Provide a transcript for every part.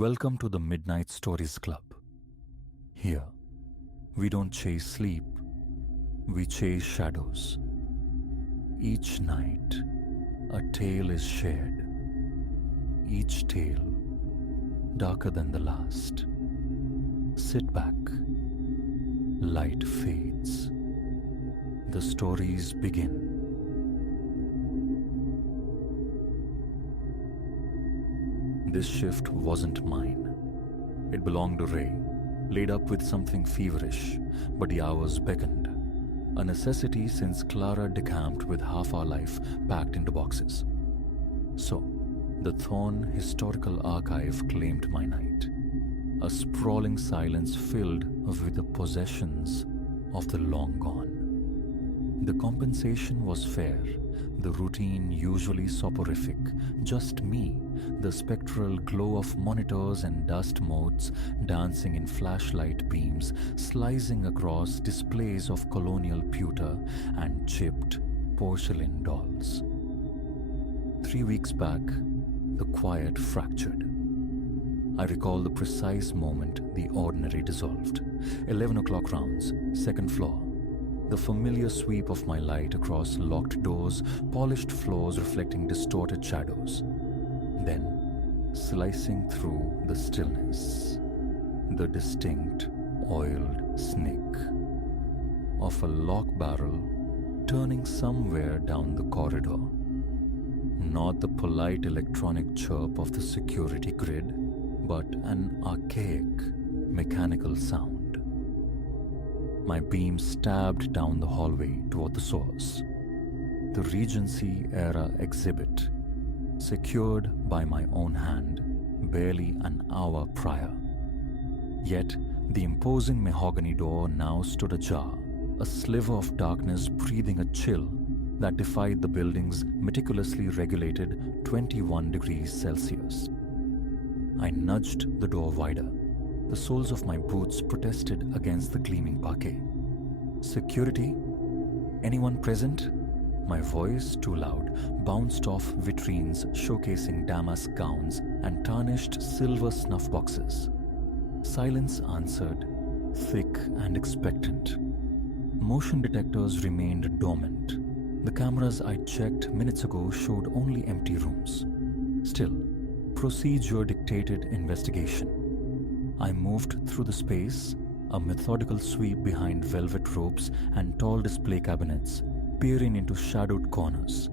Welcome to the Midnight Stories Club. Here, we don't chase sleep, we chase shadows. Each night, a tale is shared. Each tale darker than the last. Sit back. Light fades. The stories begin. This shift wasn't mine. It belonged to Ray, laid up with something feverish, but the hours beckoned. A necessity since Clara decamped with half our life packed into boxes. So, the Thorn Historical Archive claimed my night. A sprawling silence filled with the possessions of the long gone. The compensation was fair, the routine usually soporific, just me, the spectral glow of monitors and dust motes dancing in flashlight beams, slicing across displays of colonial pewter and chipped porcelain dolls. 3 weeks back, the quiet fractured. I recall the precise moment the ordinary dissolved. 11 o'clock rounds, second floor. The familiar sweep of my light across locked doors, polished floors reflecting distorted shadows. Then, slicing through the stillness, the distinct, oiled snick of a lock barrel turning somewhere down the corridor. Not the polite electronic chirp of the security grid, but an archaic, mechanical sound. My beam stabbed down the hallway toward the source. The Regency-era exhibit, secured by my own hand barely an hour prior. Yet, the imposing mahogany door now stood ajar, a sliver of darkness breathing a chill that defied the building's meticulously regulated 21 degrees Celsius. I nudged the door wider. The soles of my boots protested against the gleaming parquet. Security? Anyone present? My voice, too loud, bounced off vitrines showcasing damask gowns and tarnished silver snuff boxes. Silence answered, thick and expectant. Motion detectors remained dormant. The cameras I checked minutes ago showed only empty rooms. Still, procedure dictated investigation. I moved through the space, a methodical sweep behind velvet ropes and tall display cabinets, peering into shadowed corners.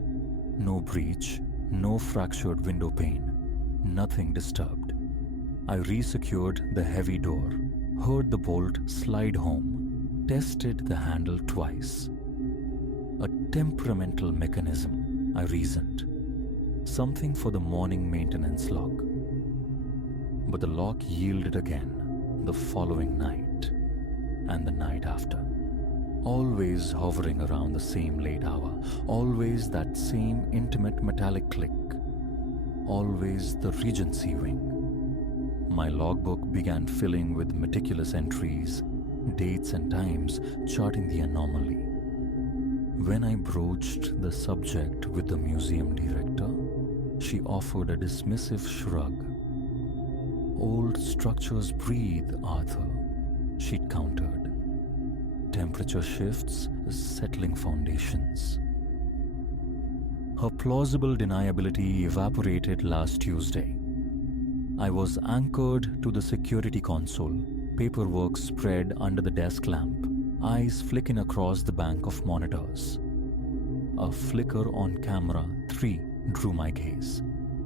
No breach, no fractured window pane, nothing disturbed. I resecured the heavy door, heard the bolt slide home, tested the handle twice. A temperamental mechanism, I reasoned. Something for the morning maintenance lock. But the lock yielded again the following night and the night after. Always hovering around the same late hour, always that same intimate metallic click, always the Regency wing. My logbook began filling with meticulous entries, dates and times charting the anomaly. When I broached the subject with the museum director, she offered a dismissive shrug. Old structures breathe, Arthur, she'd countered. Temperature shifts, settling foundations. Her plausible deniability evaporated last Tuesday. I was anchored to the security console, paperwork spread under the desk lamp, eyes flicking across the bank of monitors. A flicker on camera 3 drew my gaze.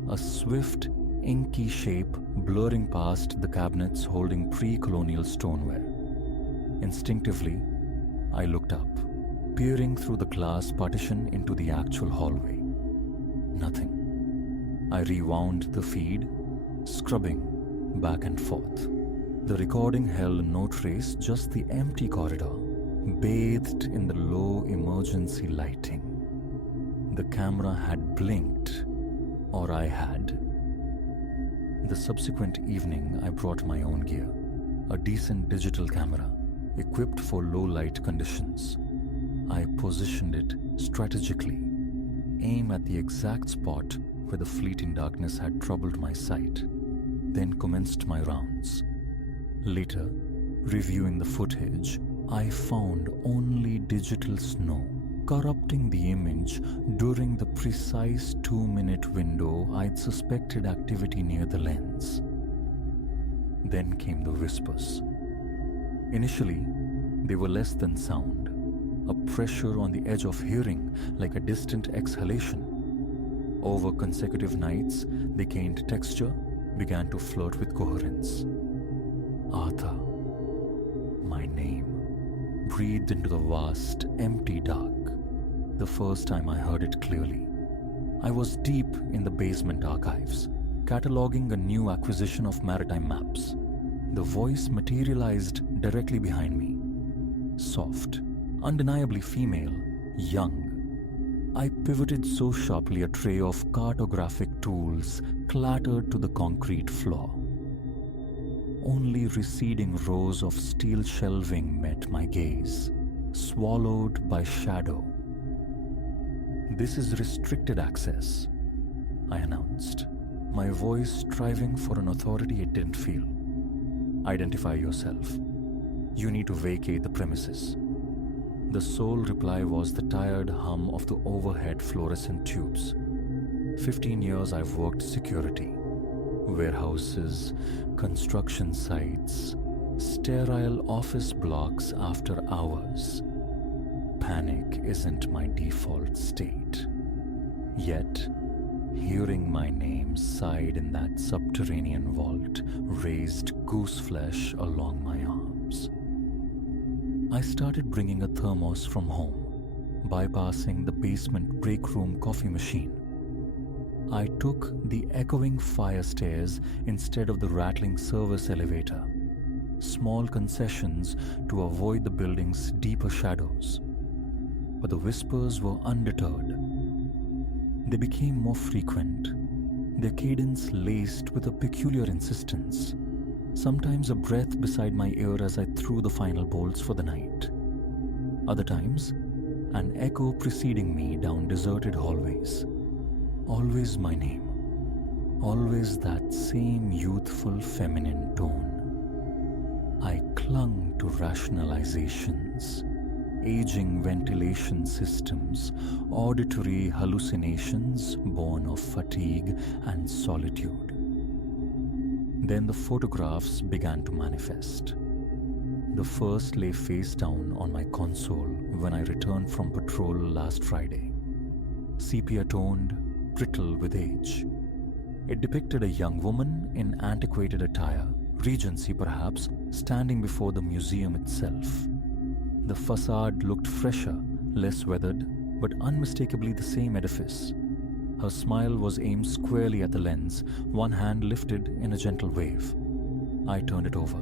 A swift, inky shape blurring past the cabinets holding pre-colonial stoneware. Instinctively, I looked up, peering through the glass partition into the actual hallway. Nothing. I rewound the feed, scrubbing back and forth. The recording held no trace, just the empty corridor, bathed in the low emergency lighting. The camera had blinked, or I had. The subsequent evening, I brought my own gear, a decent digital camera, equipped for low-light conditions. I positioned it strategically, aim at the exact spot where the fleeting darkness had troubled my sight. then commenced my rounds. Later, reviewing the footage, I found only digital snow corrupting the image during the precise 2-minute window I'd suspected activity near the lens. Then came the whispers. Initially, they were less than sound, a pressure on the edge of hearing like a distant exhalation. Over consecutive nights, they gained texture, began to flirt with coherence. Arthur, my name, breathed into the vast, empty dark. The first time I heard it clearly, I was deep in the basement archives, cataloging a new acquisition of maritime maps. The voice materialized directly behind me. Soft, undeniably female, young. I pivoted so sharply a tray of cartographic tools clattered to the concrete floor. Only receding rows of steel shelving met my gaze, swallowed by shadow. "This is restricted access," I announced, my voice striving for an authority it didn't feel. "Identify yourself. You need to vacate the premises." The sole reply was the tired hum of the overhead fluorescent tubes. 15 years I've worked security. Warehouses, construction sites, sterile office blocks after hours. Panic isn't my default state. Yet, hearing my name sighed in that subterranean vault raised gooseflesh along my arms. I started bringing a thermos from home, bypassing the basement break room coffee machine. I took the echoing fire stairs instead of the rattling service elevator. Small concessions to avoid the building's deeper shadows. But the whispers were undeterred. They became more frequent, their cadence laced with a peculiar insistence. Sometimes a breath beside my ear as I threw the final bolts for the night. Other times, an echo preceding me down deserted hallways. Always my name. Always that same youthful feminine tone. I clung to rationalizations, aging ventilation systems, auditory hallucinations born of fatigue and solitude. Then the photographs began to manifest. The first lay face down on my console when I returned from patrol last Friday. Sepia-toned, brittle with age. It depicted a young woman in antiquated attire, Regency perhaps, standing before the museum itself. The facade looked fresher, less weathered, but unmistakably the same edifice. Her smile was aimed squarely at the lens, one hand lifted in a gentle wave. I turned it over.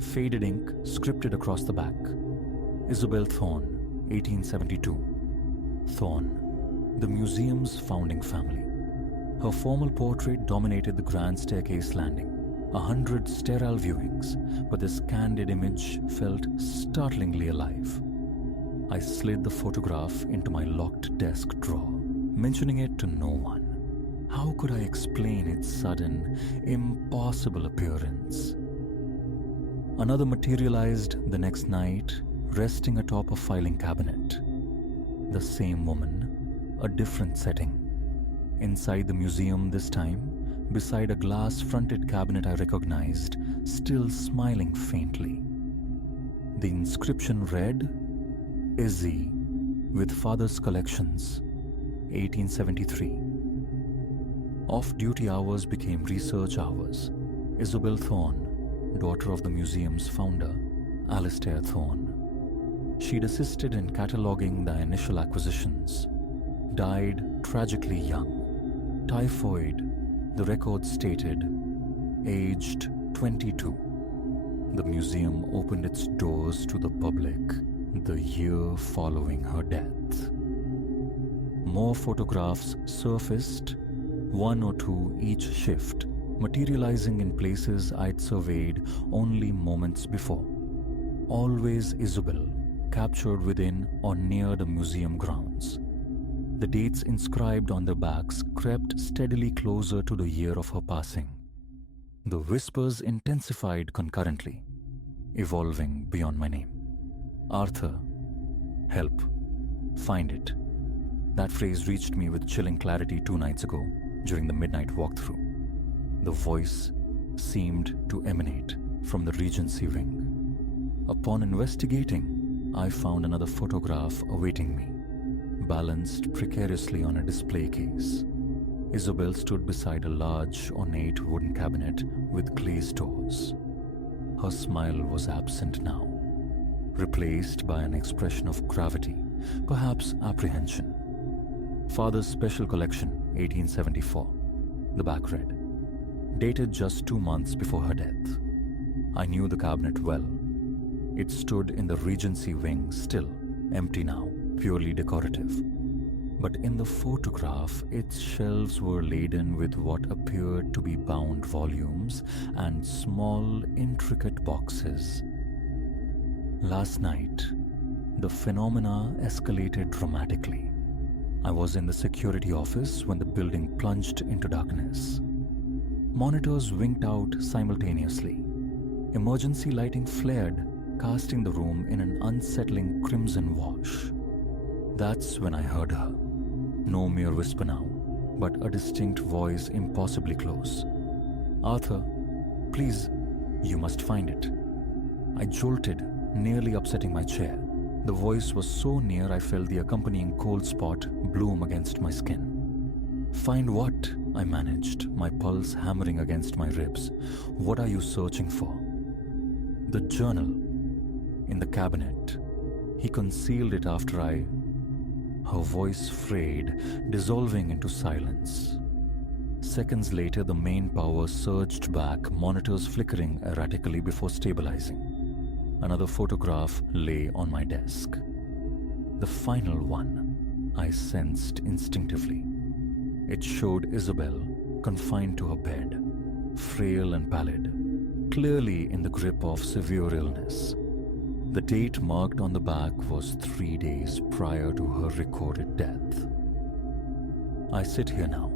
Faded ink scripted across the back. Isabel Thorne, 1872. Thorne, the museum's founding family. Her formal portrait dominated the grand staircase landing. 100 sterile viewings, but this candid image felt startlingly alive. I slid the photograph into my locked desk drawer, mentioning it to no one. How could I explain its sudden, impossible appearance? Another materialized the next night, resting atop a filing cabinet. The same woman, a different setting. Inside the museum this time, beside a glass-fronted cabinet I recognized, still smiling faintly. The inscription read, Izzy, with Father's Collections, 1873. Off-duty hours became research hours. Isabel Thorne, daughter of the museum's founder, Alistair Thorne. She'd assisted in cataloging the initial acquisitions. Died tragically young. Typhoid, the record stated, aged 22. The museum opened its doors to the public the year following her death. More photographs surfaced, 1 or 2 each shift, materializing in places I'd surveyed only moments before. Always Isabel, captured within or near the museum grounds. The dates inscribed on their backs crept steadily closer to the year of her passing. The whispers intensified concurrently, evolving beyond my name. Arthur, help, find it. That phrase reached me with chilling clarity 2 nights ago during the midnight walkthrough. The voice seemed to emanate from the Regency wing. Upon investigating, I found another photograph awaiting me, balanced precariously on a display case. Isabel stood beside a large, ornate wooden cabinet with glazed doors. Her smile was absent now, replaced by an expression of gravity, perhaps apprehension. Father's Special Collection, 1874. The back read. Dated just 2 months before her death. I knew the cabinet well. It stood in the Regency wing, still, empty now, purely decorative. But in the photograph, its shelves were laden with what appeared to be bound volumes and small, intricate boxes. Last night, the phenomena escalated dramatically. I was in the security office when the building plunged into darkness. Monitors winked out simultaneously. Emergency lighting flared, casting the room in an unsettling crimson wash. That's when I heard her. No mere whisper now, but a distinct voice impossibly close. Arthur, please, you must find it. I jolted, nearly upsetting my chair. The voice was so near I felt the accompanying cold spot bloom against my skin. Find what? I managed, my pulse hammering against my ribs. What are you searching for? The journal. In the cabinet. He concealed it after I... Her voice frayed, dissolving into silence. Seconds later, the main power surged back, monitors flickering erratically before stabilizing. Another photograph lay on my desk. The final one, I sensed instinctively. It showed Isabel, confined to her bed, frail and pallid, clearly in the grip of severe illness. The date marked on the back was 3 days prior to her recorded death. I sit here now,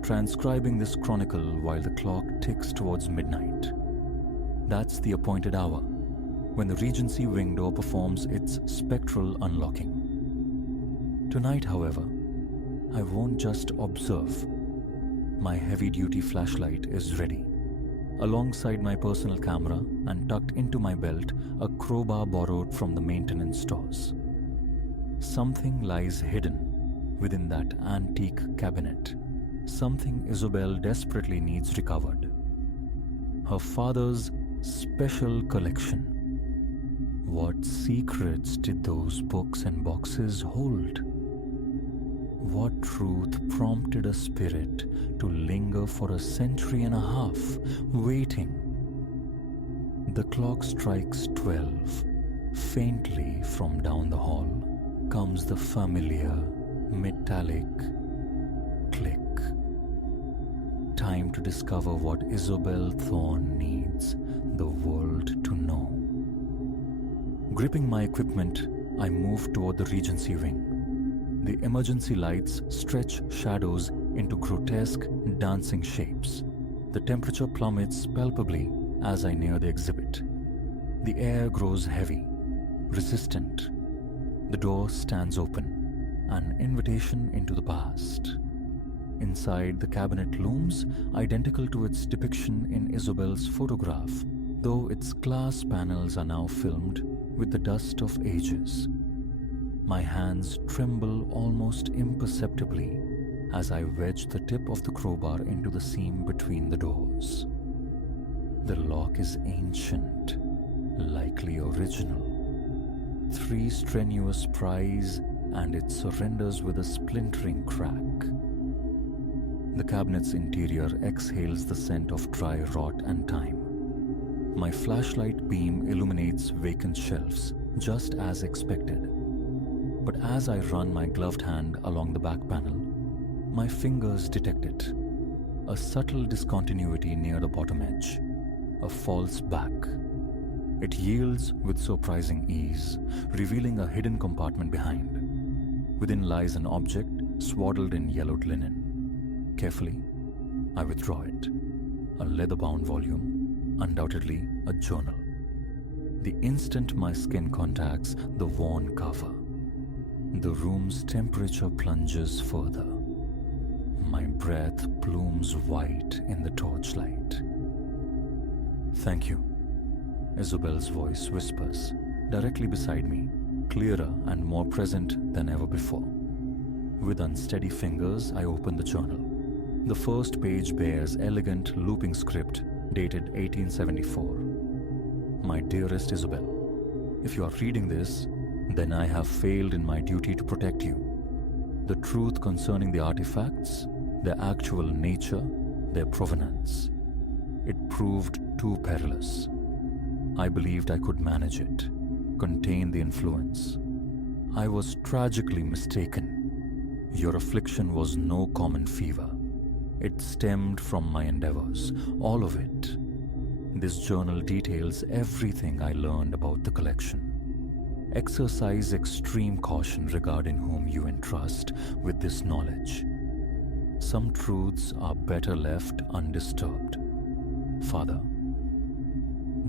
transcribing this chronicle while the clock ticks towards midnight. That's the appointed hour, when the Regency wing door performs its spectral unlocking. Tonight, however, I won't just observe. My heavy-duty flashlight is ready. Alongside my personal camera and tucked into my belt, a crowbar borrowed from the maintenance stores. Something lies hidden within that antique cabinet. Something Isabel desperately needs recovered. Her father's special collection. What secrets did those books and boxes hold? What truth prompted a spirit to linger for a century and a half, waiting? The clock strikes 12. Faintly from down the hall comes the familiar, metallic click. Time to discover what Isabel Thorne needs the world to know. Gripping my equipment, I move toward the Regency wing. The emergency lights stretch shadows into grotesque, dancing shapes. The temperature plummets palpably as I near the exhibit. The air grows heavy, resistant. The door stands open, an invitation into the past. Inside, the cabinet looms, identical to its depiction in Isabel's photograph, though its glass panels are now filmed with the dust of ages. My hands tremble almost imperceptibly as I wedge the tip of the crowbar into the seam between the doors. The lock is ancient, likely original. 3 strenuous pries and it surrenders with a splintering crack. The cabinet's interior exhales the scent of dry rot and time. My flashlight beam illuminates vacant shelves, just as expected. But as I run my gloved hand along the back panel, my fingers detect it. A subtle discontinuity near the bottom edge, a false back. It yields with surprising ease, revealing a hidden compartment behind. Within lies an object swaddled in yellowed linen. Carefully, I withdraw it. A leather-bound volume, undoubtedly a journal. The instant my skin contacts the worn cover, the room's temperature plunges further. My breath blooms white in the torchlight. "Thank you," Isabel's voice whispers, directly beside me, clearer and more present than ever before. With unsteady fingers, I open the journal. The first page bears elegant looping script dated 1874. "My dearest Isabel, if you are reading this, then I have failed in my duty to protect you. The truth concerning the artifacts, their actual nature, their provenance. It proved too perilous. I believed I could manage it, contain the influence. I was tragically mistaken. Your affliction was no common fever. It stemmed from my endeavors, all of it. This journal details everything I learned about the collection. Exercise extreme caution regarding whom you entrust with this knowledge. Some truths are better left undisturbed. Father."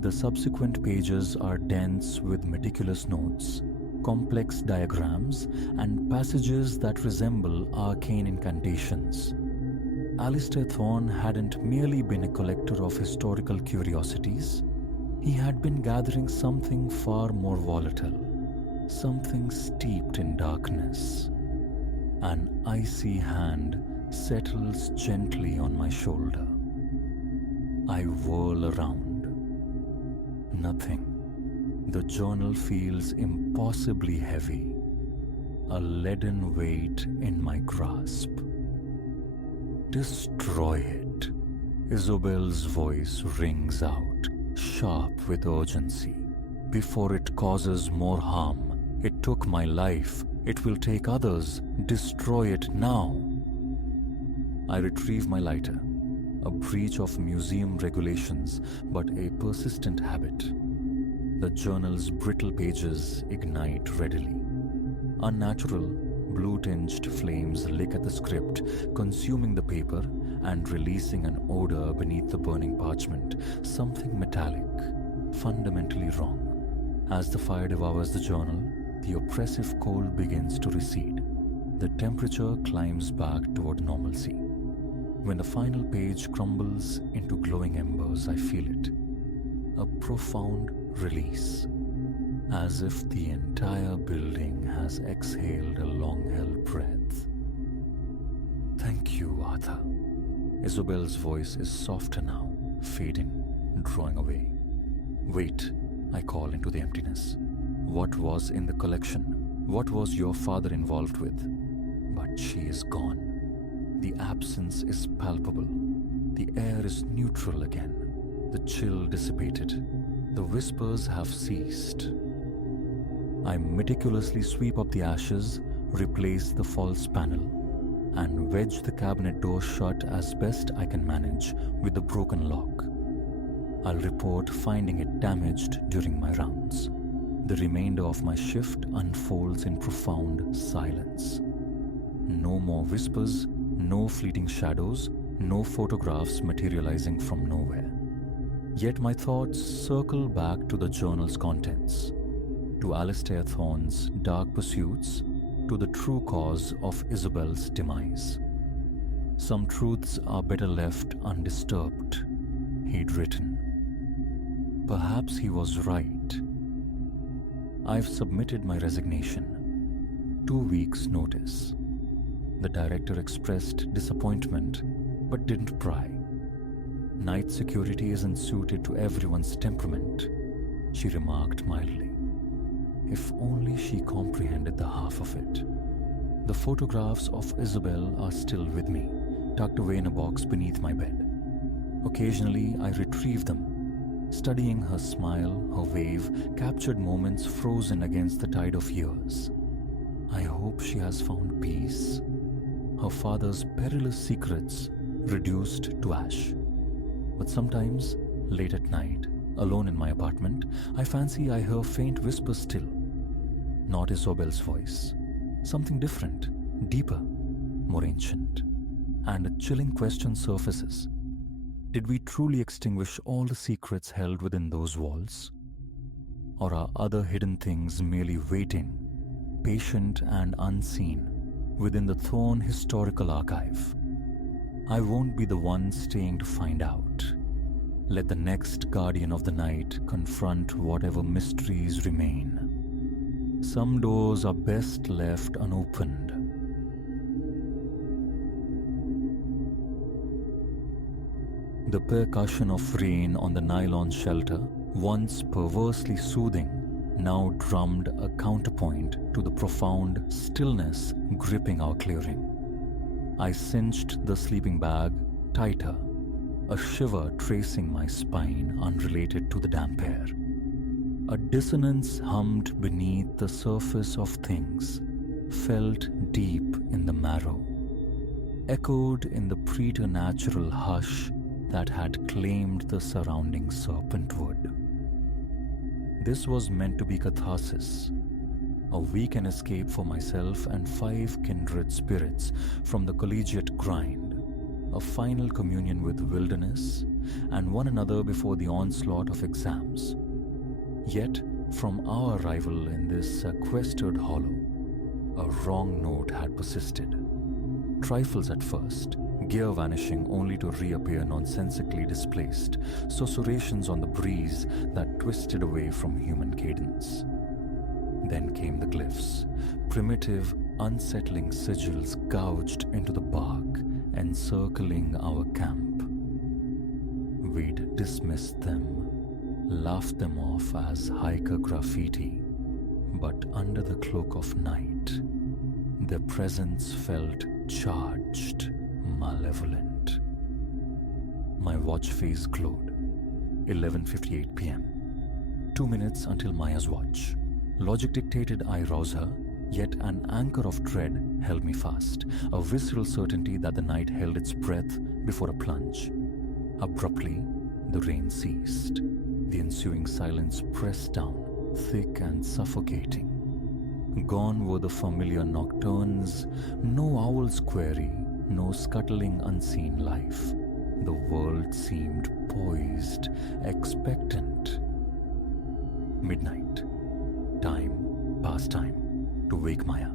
The subsequent pages are dense with meticulous notes, complex diagrams, and passages that resemble arcane incantations. Alistair Thorne hadn't merely been a collector of historical curiosities. He had been gathering something far more volatile, something steeped in darkness. An icy hand settles gently on my shoulder. I whirl around. Nothing. The journal feels impossibly heavy, a leaden weight in my grasp. "Destroy it." Isabel's voice rings out, sharp with urgency. "Before it causes more harm. It took my life. It will take others. Destroy it now." I retrieve my lighter. A breach of museum regulations, but a persistent habit. The journal's brittle pages ignite readily. Unnatural, blue-tinged flames lick at the script, consuming the paper and releasing an odor beneath the burning parchment, something metallic, fundamentally wrong. As the fire devours the journal, the oppressive cold begins to recede. The temperature climbs back toward normalcy. When the final page crumbles into glowing embers, I feel it. A profound release, as if the entire building has exhaled a long-held breath. "Thank you, Arthur." Isabel's voice is softer now, fading, drawing away. "Wait," I call into the emptiness. "What was in the collection? What was your father involved with?" But she is gone. The absence is palpable. The air is neutral again. The chill dissipated. The whispers have ceased. I meticulously sweep up the ashes, replace the false panel, and wedge the cabinet door shut as best I can manage with the broken lock. I'll report finding it damaged during my rounds. The remainder of my shift unfolds in profound silence. No more whispers, no fleeting shadows, no photographs materializing from nowhere. Yet my thoughts circle back to the journal's contents, to Alistair Thorne's dark pursuits, to the true cause of Isabel's demise. "Some truths are better left undisturbed," he'd written. Perhaps he was right. I've submitted my resignation. 2 weeks' notice. The director expressed disappointment, but didn't pry. "Night security isn't suited to everyone's temperament," she remarked mildly. If only she comprehended the half of it. The photographs of Isabel are still with me, tucked away in a box beneath my bed. Occasionally, I retrieve them, studying her smile, her wave, captured moments frozen against the tide of years. I hope she has found peace. Her father's perilous secrets reduced to ash. But sometimes, late at night, alone in my apartment, I fancy I hear faint whispers still. Not Isabel's voice. Something different, deeper, more ancient. And a chilling question surfaces. Did we truly extinguish all the secrets held within those walls? Or are other hidden things merely waiting, patient and unseen, within the Thorn Historical Archive? I won't be the one staying to find out. Let the next guardian of the night confront whatever mysteries remain. Some doors are best left unopened. The percussion of rain on the nylon shelter, once perversely soothing, now drummed a counterpoint to the profound stillness gripping our clearing. I cinched the sleeping bag tighter, a shiver tracing my spine unrelated to the damp air. A dissonance hummed beneath the surface of things, felt deep in the marrow, echoed in the preternatural hush that had claimed the surrounding serpentwood. This was meant to be catharsis, a weekend escape for myself and 5 kindred spirits from the collegiate grind, a final communion with wilderness and one another before the onslaught of exams. Yet, from our arrival in this sequestered hollow, a wrong note had persisted. Trifles at first, gear vanishing only to reappear nonsensically displaced, susurrations on the breeze that twisted away from human cadence. Then came the glyphs, primitive, unsettling sigils gouged into the bark, encircling our camp. We'd dismissed them, laughed them off as hiker graffiti, but under the cloak of night, their presence felt charged, malevolent. My watch face glowed. 11:58 p.m. 2 minutes until Maya's watch. Logic dictated I rouse her, yet an anchor of dread held me fast, a visceral certainty that the night held its breath before a plunge. Abruptly, the rain ceased. The ensuing silence pressed down, thick and suffocating. Gone were the familiar nocturnes, no owl's query, no scuttling unseen life. The world seemed poised, expectant. Midnight. Time, past time, to wake Maya.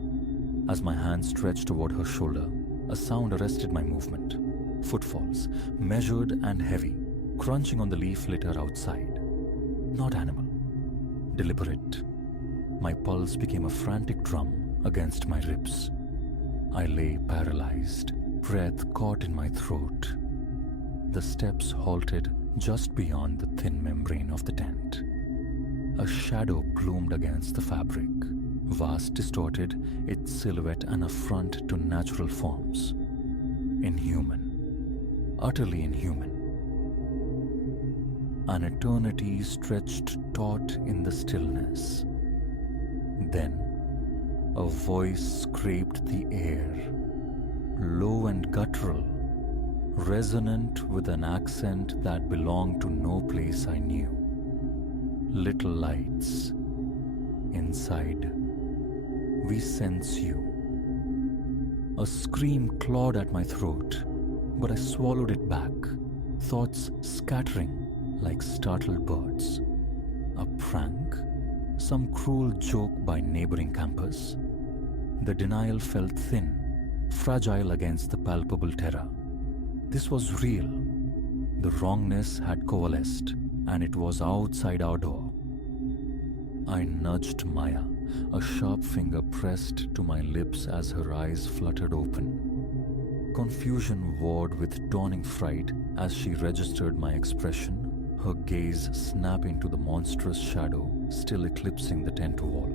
As my hand stretched toward her shoulder, a sound arrested my movement. Footfalls, measured and heavy, crunching on the leaf litter outside. Not animal. Deliberate. My pulse became a frantic drum against my ribs. I lay paralyzed, breath caught in my throat. The steps halted just beyond the thin membrane of the tent. A shadow gloomed against the fabric, vast, distorted, its silhouette an affront to natural forms. Inhuman, utterly inhuman. An eternity stretched taut in the stillness. Then, a voice scraped the air, low and guttural, resonant with an accent that belonged to no place I knew. Little lights. Inside, we sense you. A scream clawed at my throat, but I swallowed it back, thoughts scattering like startled birds. A prank? Some cruel joke by neighboring campus? The denial felt thin, fragile against the palpable terror. This was real. The wrongness had coalesced, and it was outside our door. I nudged Maya, a sharp finger pressed to my lips as her eyes fluttered open. Confusion warred with dawning fright as she registered my expression, her gaze snapping to the monstrous shadow still eclipsing the tent wall.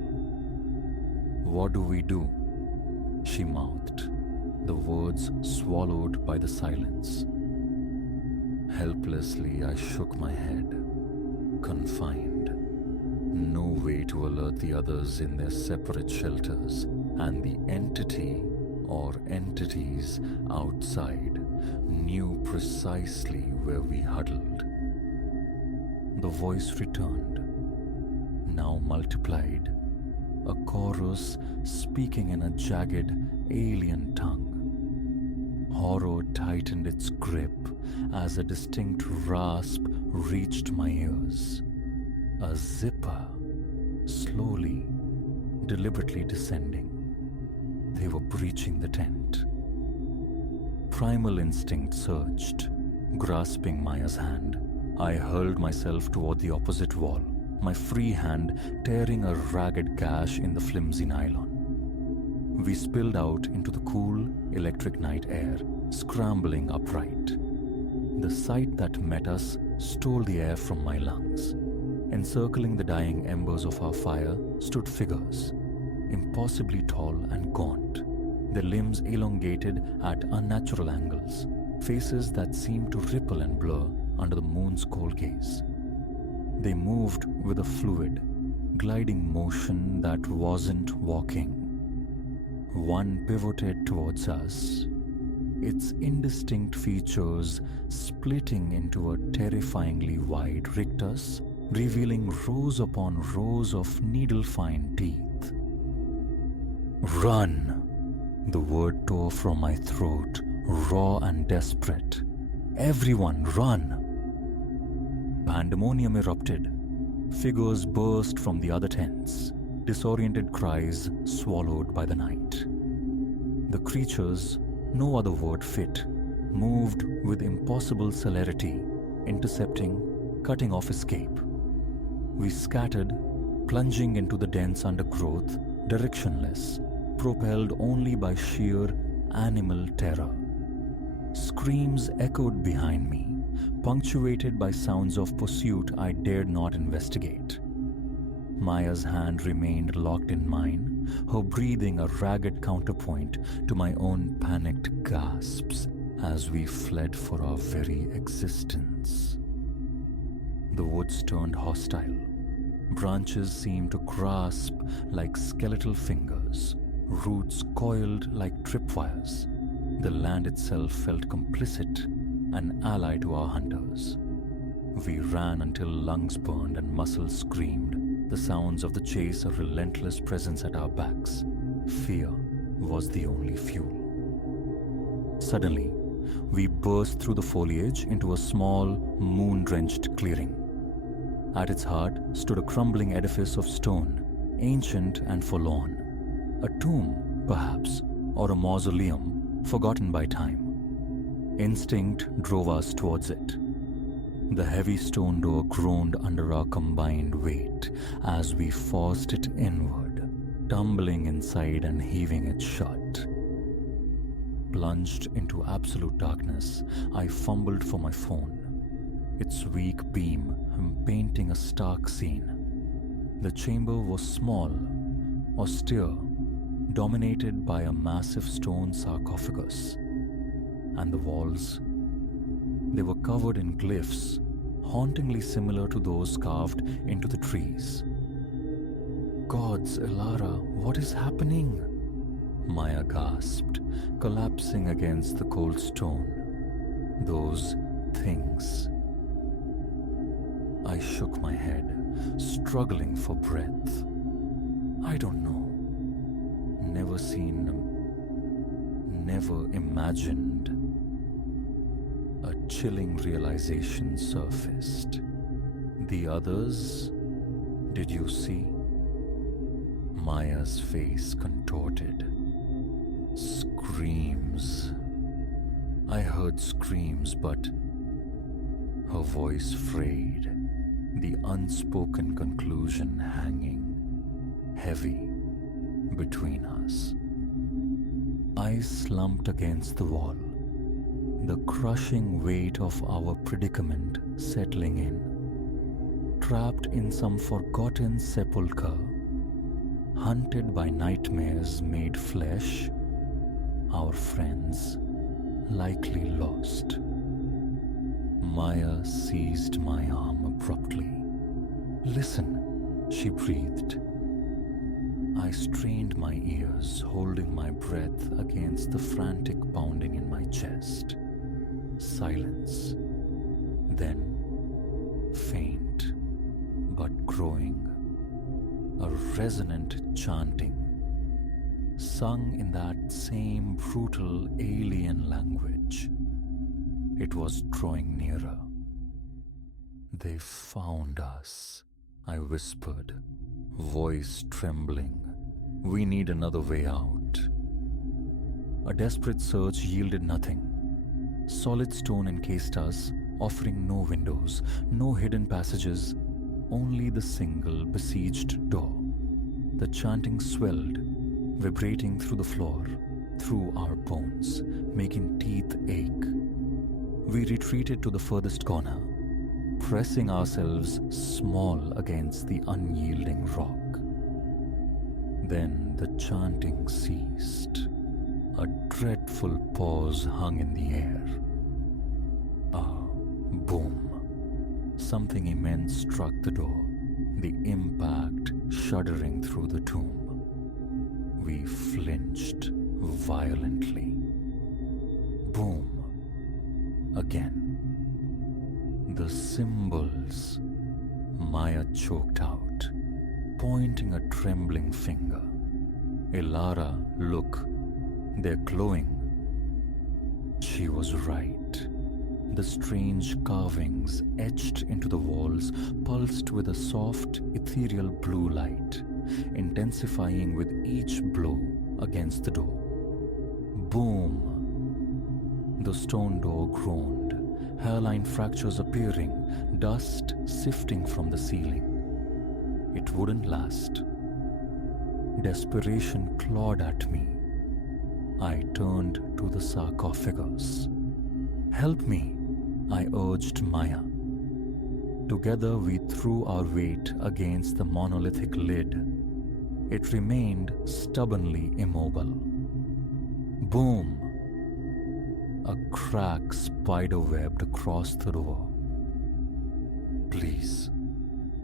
"What do we do?" she mouthed, the words swallowed by the silence. Helplessly, I shook my head, confined. No way to alert the others in their separate shelters, and the entity or entities outside knew precisely where we huddled. The voice returned, now multiplied, a chorus speaking in a jagged, alien tongue. Horror tightened its grip as a distinct rasp reached my ears. A zipper, slowly, deliberately descending. They were breaching the tent. Primal instinct surged. Grasping Maya's hand, I hurled myself toward the opposite wall, my free hand tearing a ragged gash in the flimsy nylon. We spilled out into the cool, electric night air, scrambling upright. The sight that met us stole the air from my lungs. Encircling the dying embers of our fire stood figures, impossibly tall and gaunt, their limbs elongated at unnatural angles, faces that seemed to ripple and blur under the moon's cold gaze. They moved with a fluid, gliding motion that wasn't walking. One pivoted towards us, its indistinct features splitting into a terrifyingly wide rictus, revealing rows upon rows of needle-fine teeth. "Run!" The word tore from my throat, raw and desperate. "Everyone, run!" Pandemonium erupted. Figures burst from the other tents, disoriented cries swallowed by the night. The creatures, no other word fit, moved with impossible celerity, intercepting, cutting off escape. We scattered, plunging into the dense undergrowth, directionless, propelled only by sheer animal terror. Screams echoed behind me, punctuated by sounds of pursuit I dared not investigate. Maya's hand remained locked in mine, her breathing a ragged counterpoint to my own panicked gasps as we fled for our very existence. The woods turned hostile. Branches seemed to grasp like skeletal fingers, roots coiled like tripwires. The land itself felt complicit, an ally to our hunters. We ran until lungs burned and muscles screamed, the sounds of the chase a relentless presence at our backs. Fear was the only fuel. Suddenly, we burst through the foliage into a small, moon-drenched clearing. At its heart stood a crumbling edifice of stone, ancient and forlorn. A tomb, perhaps, or a mausoleum, forgotten by time. Instinct drove us towards it. The heavy stone door groaned under our combined weight as we forced it inward, tumbling inside and heaving it shut. Plunged into absolute darkness, I fumbled for my phone, its weak beam painting a stark scene. The chamber was small, austere, dominated by a massive stone sarcophagus. And the walls, they were covered in glyphs, hauntingly similar to those carved into the trees. "Gods, Elara, what is happening?" Maya gasped, collapsing against the cold stone. "Those things." I shook my head, struggling for breath. I don't know. Never seen, never imagined. A chilling realization surfaced. "The others, did you see?" Maya's face contorted. "Screams." I heard screams, but her voice frayed, the unspoken conclusion hanging, heavy, between us. I slumped against the wall, the crushing weight of our predicament settling in. Trapped in some forgotten sepulchre, hunted by nightmares made flesh, our friends likely lost. Maya seized my arm abruptly. "Listen," she breathed. I strained my ears, holding my breath against the frantic pounding in my chest. Silence. Then, faint, but growing, a resonant chanting. sung in that same brutal alien language. It was drawing nearer. "They found us," I whispered, voice trembling. "We need another way out." A desperate search yielded nothing. Solid stone encased us, offering no windows, no hidden passages, only the single besieged door. The chanting swelled, vibrating through the floor, through our bones, making teeth ache. We retreated to the furthest corner, pressing ourselves small against the unyielding rock. Then the chanting ceased. A dreadful pause hung in the air. A boom. Something immense struck the door, the impact shuddering through the tomb. We flinched violently. Boom. Again. "The symbols," Maya choked out, pointing a trembling finger. "Elara, look, they're glowing." She was right. The strange carvings etched into the walls pulsed with a soft, ethereal blue light, intensifying with each blow against the door. Boom! The stone door groaned, hairline fractures appearing, dust sifting from the ceiling. It wouldn't last. Desperation clawed at me. I turned to the sarcophagus. "Help me," I urged Maya. Together we threw our weight against the monolithic lid. It remained stubbornly immobile. Boom! A crack spiderwebbed across the door. "Please,"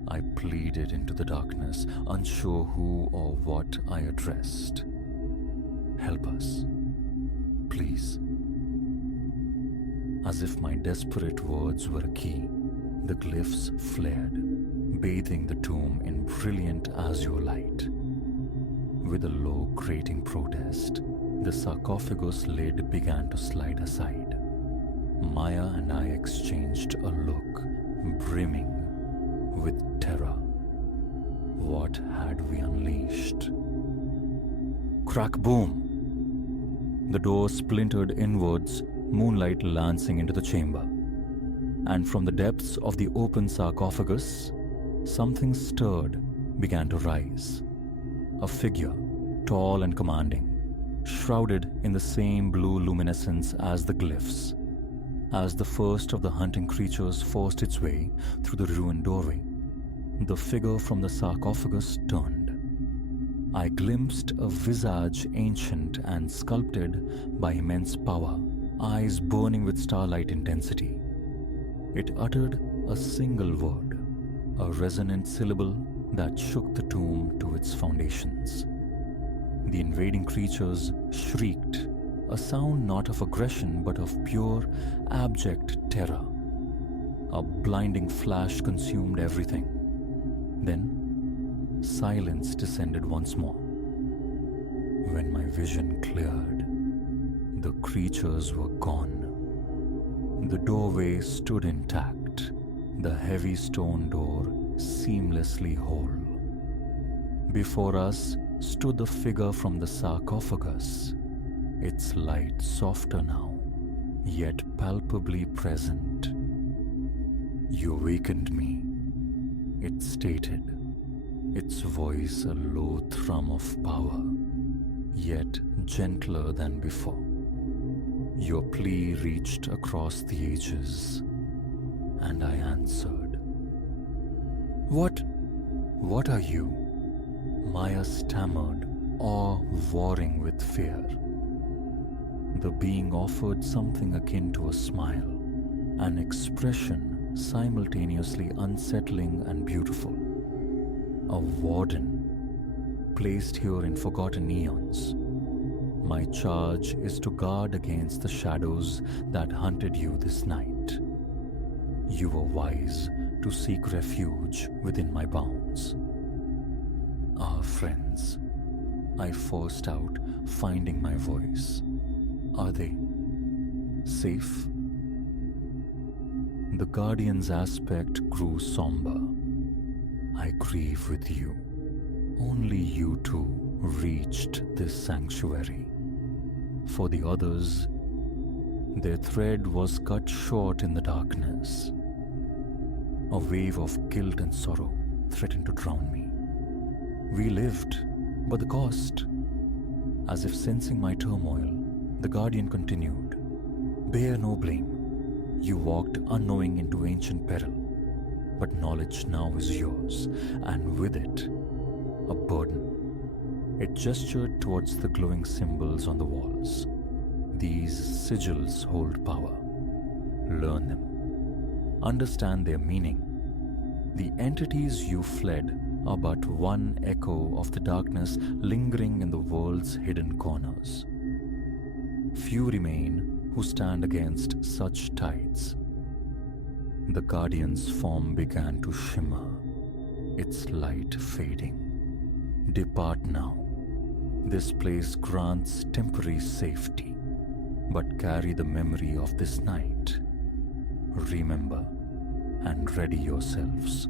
I pleaded into the darkness, unsure who or what I addressed. "Help us. Please." As if my desperate words were a key, the glyphs flared, bathing the tomb in brilliant azure light. With a low, grating protest, the sarcophagus lid began to slide aside. Maya and I exchanged a look brimming with terror. What had we unleashed? Crack boom! The door splintered inwards, moonlight lancing into the chamber. And from the depths of the open sarcophagus, something stirred, began to rise. A figure, tall and commanding, shrouded in the same blue luminescence as the glyphs. As the first of the hunting creatures forced its way through the ruined doorway, the figure from the sarcophagus turned. I glimpsed a visage ancient and sculpted by immense power, eyes burning with starlight intensity. It uttered a single word, a resonant syllable that shook the tomb to its foundations. The invading creatures shrieked, a sound not of aggression but of pure, abject terror. A blinding flash consumed everything. Then, silence descended once more. When my vision cleared, the creatures were gone. The doorway stood intact, the heavy stone door seamlessly whole. Before us stood the figure from the sarcophagus, its light softer now, yet palpably present. "You awakened me," it stated, its voice a low thrum of power, yet gentler than before. Your plea reached across the ages, and I answered. What are you?" Maya stammered, awe warring with fear. The being offered something akin to a smile, an expression simultaneously unsettling and beautiful. A warden, placed here in forgotten eons. My charge is to guard against the shadows that hunted you this night. You were wise to seek refuge within my bounds. Our friends, I forced out, finding my voice. Are they safe? The Guardian's aspect grew somber. I grieve with you. Only you two reached this sanctuary. For the others, their thread was cut short in the darkness. A wave of guilt and sorrow threatened to drown me. We lived, but the cost? As if sensing my turmoil, the Guardian continued. Bear no blame. You walked unknowing into ancient peril, but knowledge now is yours, and with it, a burden. It gestured towards the glowing symbols on the walls. These sigils hold power. Learn them. Understand their meaning. The entities you fled are but one echo of the darkness lingering in the world's hidden corners. Few remain who stand against such tides. The Guardian's form began to shimmer, its light fading. Depart now. This place grants temporary safety, but carry the memory of this night. Remember and ready yourselves.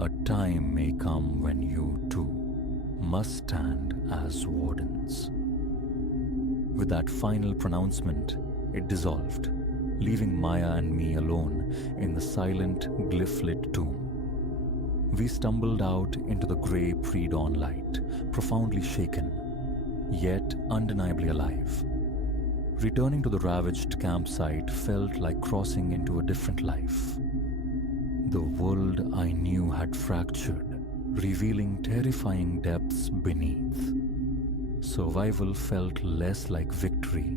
A time may come when you too must stand as wardens. With that final pronouncement, it dissolved, leaving Maya and me alone in the silent, glyph-lit tomb. We stumbled out into the grey pre-dawn light, profoundly shaken, yet undeniably alive. Returning to the ravaged campsite felt like crossing into a different life. The world I knew had fractured, revealing terrifying depths beneath. Survival felt less like victory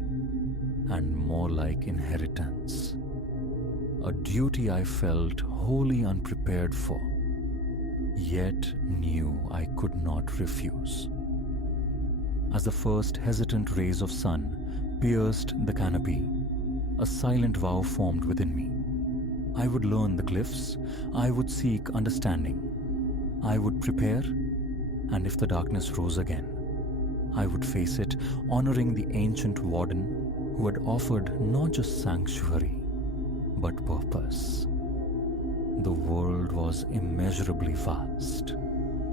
and more like inheritance. A duty I felt wholly unprepared for, yet knew I could not refuse. As the first hesitant rays of sun pierced the canopy, a silent vow formed within me. I would learn the glyphs, I would seek understanding, I would prepare, and if the darkness rose again, I would face it, honoring the ancient warden who had offered not just sanctuary, but purpose. The world was immeasurably vast,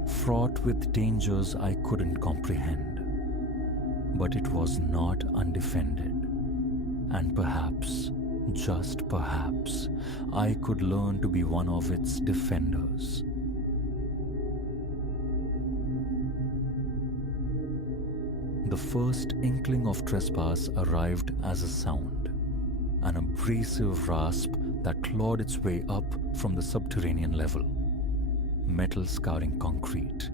fraught with dangers I couldn't comprehend. But it was not undefended, and perhaps, just perhaps, I could learn to be one of its defenders. The first inkling of trespass arrived as a sound, an abrasive rasp that clawed its way up from the subterranean level. Metal scarring concrete,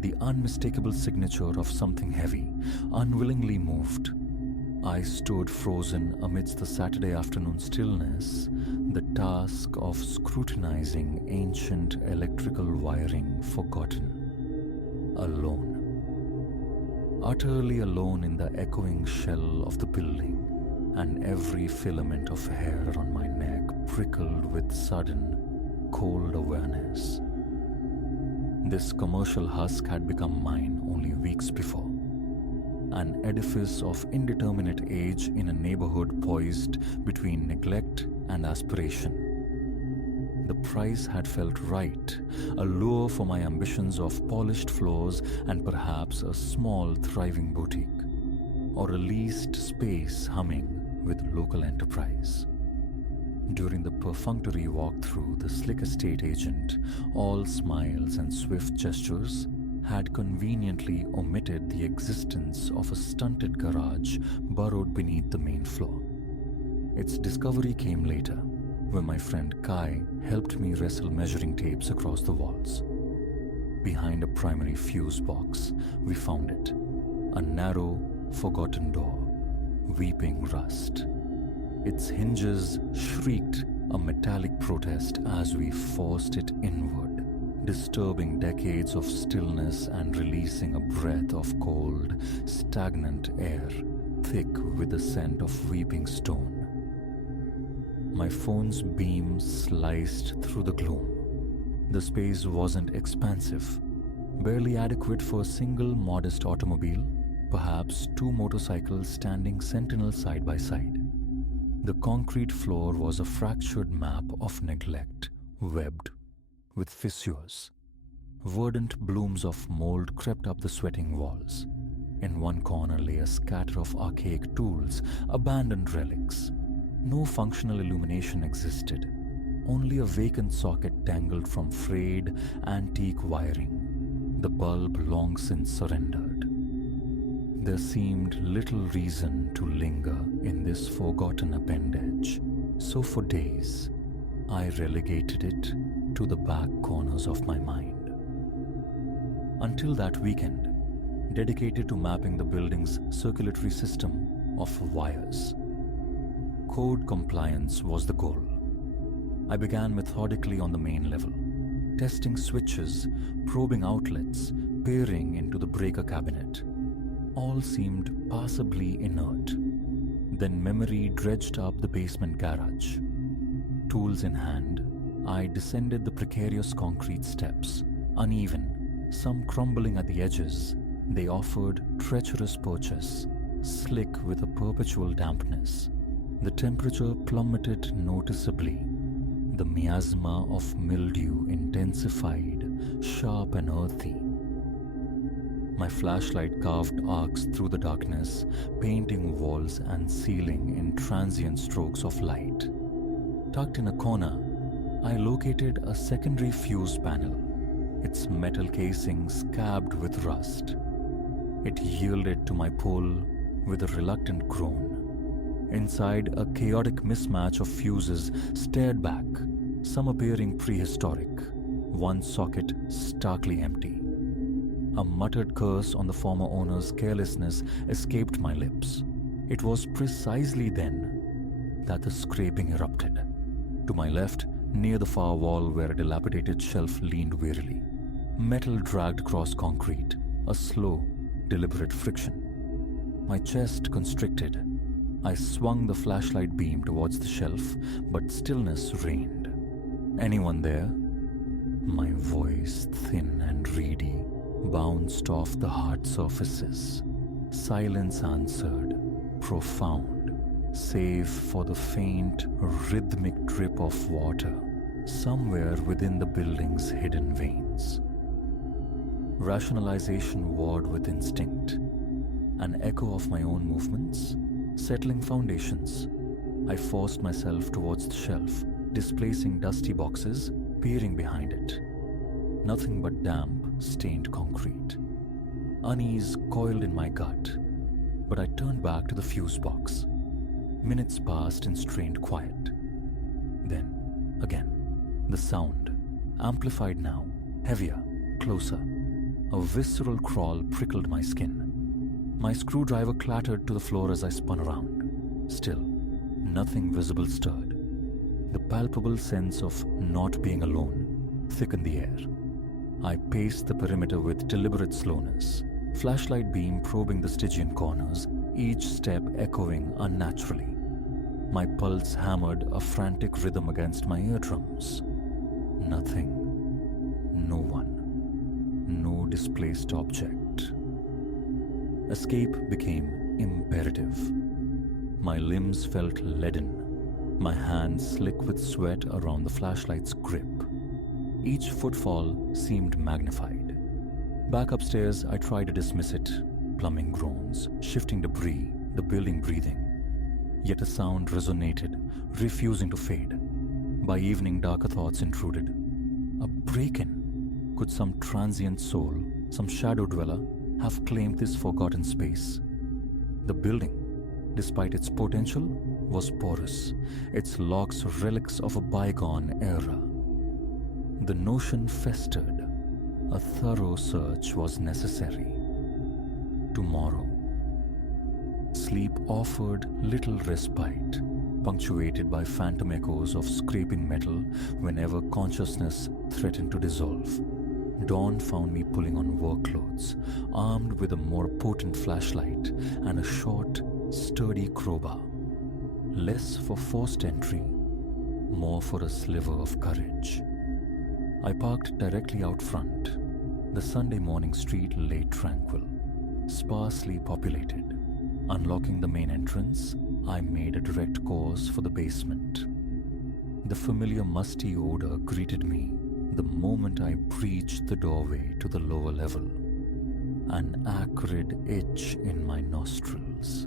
the unmistakable signature of something heavy, unwillingly moved. I stood frozen amidst the Saturday afternoon stillness, the task of scrutinizing ancient electrical wiring forgotten. Alone. Utterly alone in the echoing shell of the building, and every filament of hair on my neck prickled with sudden, cold awareness. This commercial husk had become mine only weeks before. An edifice of indeterminate age in a neighborhood poised between neglect and aspiration. The price had felt right, a lure for my ambitions of polished floors and perhaps a small thriving boutique, or a leased space humming with local enterprise. During the perfunctory walkthrough, the slick estate agent, all smiles and swift gestures, had conveniently omitted the existence of a stunted garage burrowed beneath the main floor. Its discovery came later, when my friend Kai helped me wrestle measuring tapes across the walls. Behind a primary fuse box, we found it, a narrow, forgotten door, weeping rust. Its hinges shrieked a metallic protest as we forced it inward, disturbing decades of stillness and releasing a breath of cold, stagnant air, thick with the scent of weeping stone. My phone's beam sliced through the gloom. The space wasn't expansive, barely adequate for a single modest automobile, perhaps two motorcycles standing sentinel side by side. The concrete floor was a fractured map of neglect, webbed with fissures. Verdant blooms of mold crept up the sweating walls. In one corner lay a scatter of archaic tools, abandoned relics. No functional illumination existed, only a vacant socket dangled from frayed, antique wiring, the bulb long since surrendered. There seemed little reason to linger in this forgotten appendage, so for days I relegated it to the back corners of my mind. Until that weekend, dedicated to mapping the building's circulatory system of wires. Code compliance was the goal. I began methodically on the main level, testing switches, probing outlets, peering into the breaker cabinet. All seemed passably inert. Then memory dredged up the basement garage. Tools in hand, I descended the precarious concrete steps, uneven, some crumbling at the edges. They offered treacherous purchase, slick with a perpetual dampness. The temperature plummeted noticeably. The miasma of mildew intensified, sharp and earthy. My flashlight carved arcs through the darkness, painting walls and ceiling in transient strokes of light. Tucked in a corner, I located a secondary fuse panel, its metal casing scabbed with rust. It yielded to my pull with a reluctant groan. Inside, a chaotic mismatch of fuses stared back, some appearing prehistoric, one socket starkly empty. A muttered curse on the former owner's carelessness escaped my lips. It was precisely then that the scraping erupted. To my left, near the far wall where a dilapidated shelf leaned wearily. Metal dragged across concrete, a slow, deliberate friction. My chest constricted. I swung the flashlight beam towards the shelf, but stillness reigned. Anyone there? My voice, thin and reedy, bounced off the hard surfaces. Silence answered, profound, save for the faint, rhythmic drip of water somewhere within the building's hidden veins. Rationalization warred with instinct, an echo of my own movements, settling foundations. I forced myself towards the shelf, displacing dusty boxes, peering behind it. Nothing but damp, stained concrete. Unease coiled in my gut, but I turned back to the fuse box. Minutes passed in strained quiet. Then, again, the sound, amplified now, heavier, closer. A visceral crawl prickled my skin. My screwdriver clattered to the floor as I spun around. Still, nothing visible stirred. The palpable sense of not being alone thickened the air. I paced the perimeter with deliberate slowness, flashlight beam probing the Stygian corners, each step echoing unnaturally. My pulse hammered a frantic rhythm against my eardrums. Nothing. No one. No displaced object. Escape became imperative. My limbs felt leaden, my hands slick with sweat around the flashlight's grip. Each footfall seemed magnified. Back upstairs, I tried to dismiss it. Plumbing groans, shifting debris, the building breathing. Yet a sound resonated, refusing to fade. By evening, darker thoughts intruded. A break-in. Could some transient soul, some shadow dweller, have claimed this forgotten space? The building, despite its potential, was porous, its locks relics of a bygone era. The notion festered. A thorough search was necessary. Tomorrow. Sleep offered little respite, punctuated by phantom echoes of scraping metal whenever consciousness threatened to dissolve. Dawn found me pulling on work clothes, armed with a more potent flashlight and a short, sturdy crowbar. Less for forced entry, more for a sliver of courage. I parked directly out front. The Sunday morning street lay tranquil. sparsely populated. Unlocking the main entrance, I made a direct course for the basement. The familiar musty odor greeted me the moment I breached the doorway to the lower level. An acrid itch in my nostrils.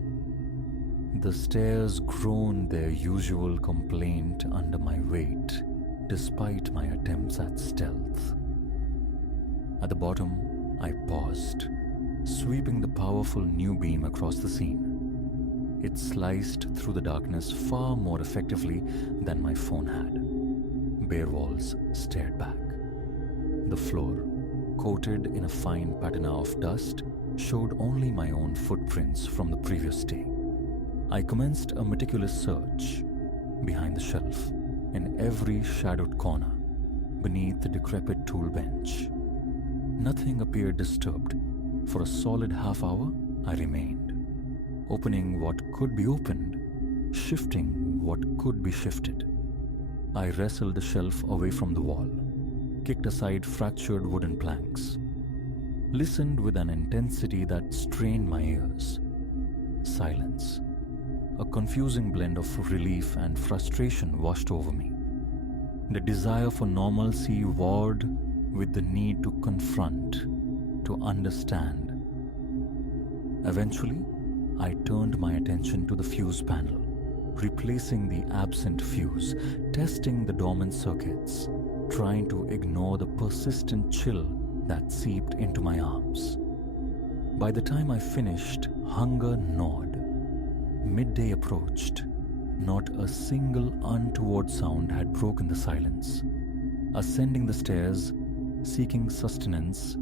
The stairs groaned their usual complaint under my weight, despite my attempts at stealth. At the bottom, I paused, sweeping the powerful new beam across the scene. It sliced through the darkness far more effectively than my phone had. Bare walls stared back. The floor, coated in a fine patina of dust, showed only my own footprints from the previous day. I commenced a meticulous search behind the shelf, in every shadowed corner, beneath the decrepit tool bench. Nothing appeared disturbed. For a solid half hour, I remained, opening what could be opened, shifting what could be shifted. I wrestled the shelf away from the wall, kicked aside fractured wooden planks, listened with an intensity that strained my ears. Silence. A confusing blend of relief and frustration washed over me. The desire for normalcy warred with the need to confront, to understand. Eventually, I turned my attention to the fuse panel, replacing the absent fuse, testing the dormant circuits, trying to ignore the persistent chill that seeped into my arms. By the time I finished, hunger gnawed. Midday approached. Not a single untoward sound had broken the silence. Ascending the stairs, seeking sustenance,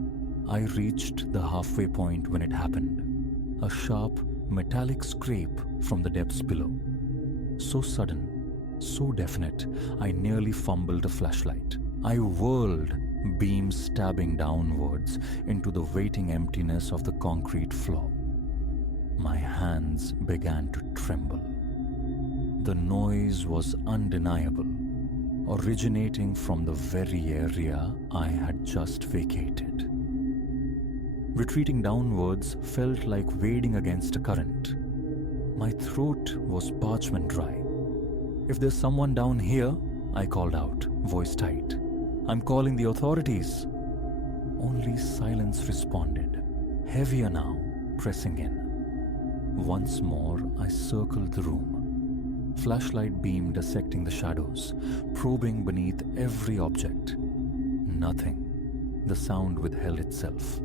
I reached the halfway point when it happened. A sharp, metallic scrape from the depths below. So sudden, so definite, I nearly fumbled a flashlight. I whirled, beams stabbing downwards into the waiting emptiness of the concrete floor. My hands began to tremble. The noise was undeniable, originating from the very area I had just vacated. Retreating downwards felt like wading against a current. My throat was parchment dry. "If there's someone down here," I called out, voice tight. "I'm calling the authorities." Only silence responded, heavier now, pressing in. Once more, I circled the room, flashlight beam dissecting the shadows, probing beneath every object. Nothing. The sound withheld itself.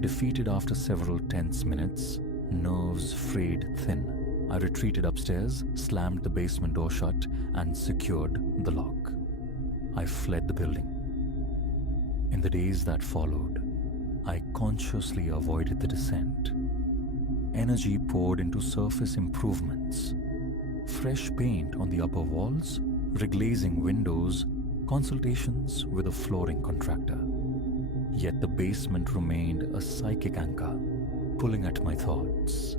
Defeated after several tense minutes, nerves frayed thin, I retreated upstairs, slammed the basement door shut, and secured the lock. I fled the building. In the days that followed, I consciously avoided the descent. Energy poured into surface improvements. Fresh paint on the upper walls, reglazing windows, consultations with a flooring contractor. Yet the basement remained a psychic anchor, pulling at my thoughts.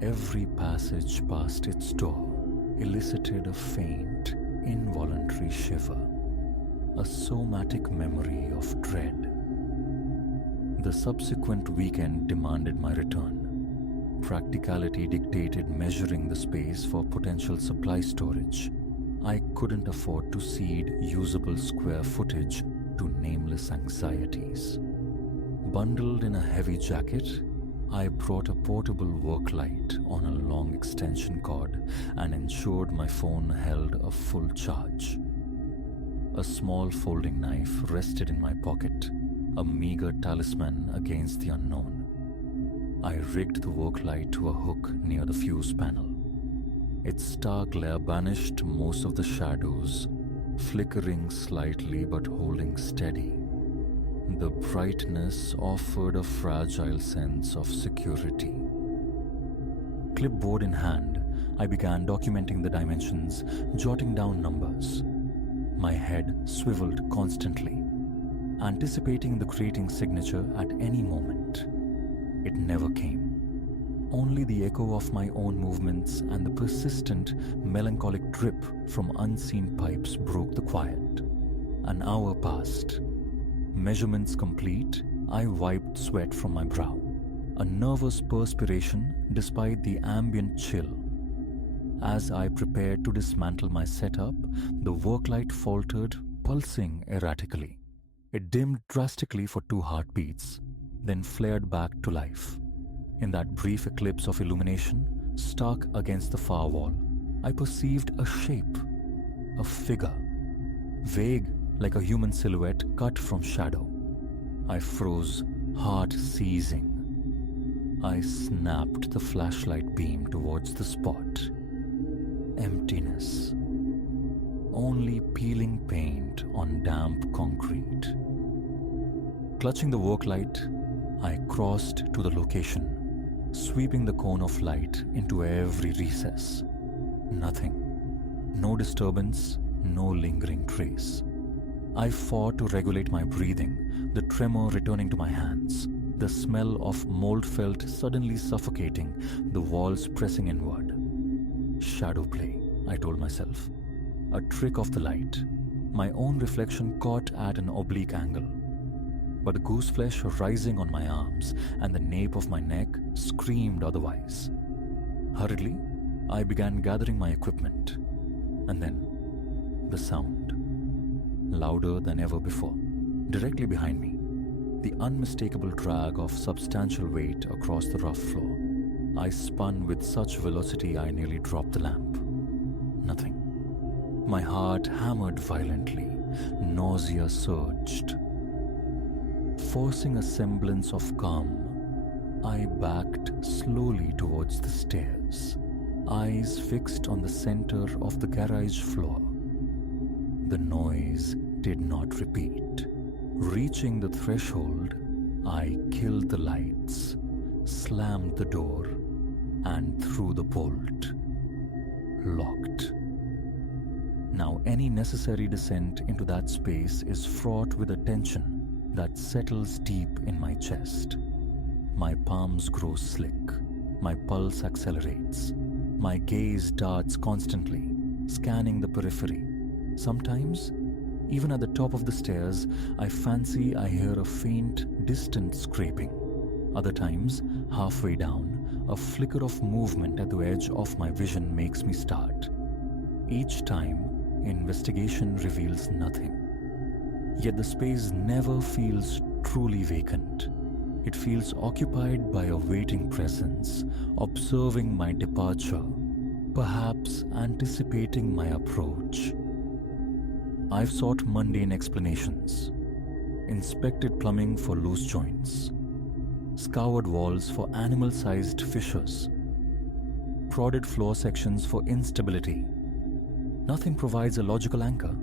Every passage past its door elicited a faint, involuntary shiver, a somatic memory of dread. The subsequent weekend demanded my return. Practicality dictated measuring the space for potential supply storage. I couldn't afford to cede usable square footage to nameless anxieties. Bundled in a heavy jacket, I brought a portable work light on a long extension cord and ensured my phone held a full charge. A small folding knife rested in my pocket, a meager talisman against the unknown. I rigged the work light to a hook near the fuse panel. Its star glare banished most of the shadows, flickering slightly but holding steady. The brightness offered a fragile sense of security. Clipboard in hand, I began documenting the dimensions, jotting down numbers. My head swiveled constantly, anticipating the grating signature at any moment. It never came. Only the echo of my own movements and the persistent, melancholic drip from unseen pipes broke the quiet. An hour passed. Measurements complete, I wiped sweat from my brow. a nervous perspiration despite the ambient chill. As I prepared to dismantle my setup, the work light faltered, pulsing erratically. It dimmed drastically for 2 heartbeats, then flared back to life. In that brief eclipse of illumination, stark against the far wall, I perceived a shape, a figure, vague like a human silhouette cut from shadow. I froze, heart seizing. I snapped the flashlight beam towards the spot. Emptiness. Only peeling paint on damp concrete. Clutching the work light, I crossed to the location, sweeping the cone of light into every recess. Nothing. No disturbance, no lingering trace. I fought to regulate my breathing, the tremor returning to my hands, the smell of mold felt suddenly suffocating, the walls pressing inward. Shadow play, I told myself. A trick of the light. My own reflection caught at an oblique angle. But the goose flesh rising on my arms and the nape of my neck screamed otherwise. Hurriedly, I began gathering my equipment. And then, the sound. Louder than ever before. Directly behind me, the unmistakable drag of substantial weight across the rough floor. I spun with such velocity I nearly dropped the lamp. Nothing. My heart hammered violently. Nausea surged. Forcing a semblance of calm, I backed slowly towards the stairs, eyes fixed on the center of the garage floor. The noise did not repeat. Reaching the threshold, I killed the lights, slammed the door, and threw the bolt. Locked. Now any necessary descent into that space is fraught with a tension that settles deep in my chest. My palms grow slick. My pulse accelerates. My gaze darts constantly, scanning the periphery. Sometimes, even at the top of the stairs, I fancy I hear a faint, distant scraping. Other times, halfway down, a flicker of movement at the edge of my vision makes me start. Each time, investigation reveals nothing. Yet the space never feels truly vacant. It feels occupied by a waiting presence, observing my departure, perhaps anticipating my approach. I've sought mundane explanations, inspected plumbing for loose joints, scoured walls for animal-sized fissures, prodded floor sections for instability. Nothing provides a logical anchor.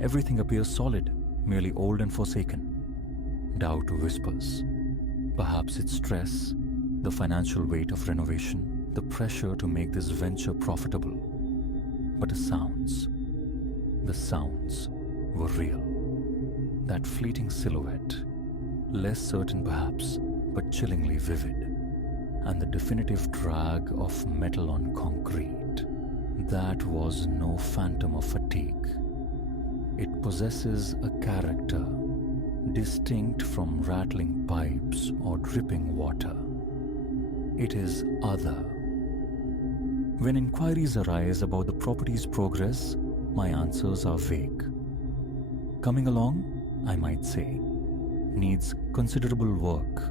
Everything appears solid, merely old and forsaken. Doubt whispers. Perhaps it's stress, the financial weight of renovation, the pressure to make this venture profitable. But the sounds were real. That fleeting silhouette, less certain perhaps, but chillingly vivid. And the definitive drag of metal on concrete. That was no phantom of fatigue. It possesses a character, distinct from rattling pipes or dripping water. It is other. When inquiries arise about the property's progress, my answers are vague. Coming along, I might say, needs considerable work.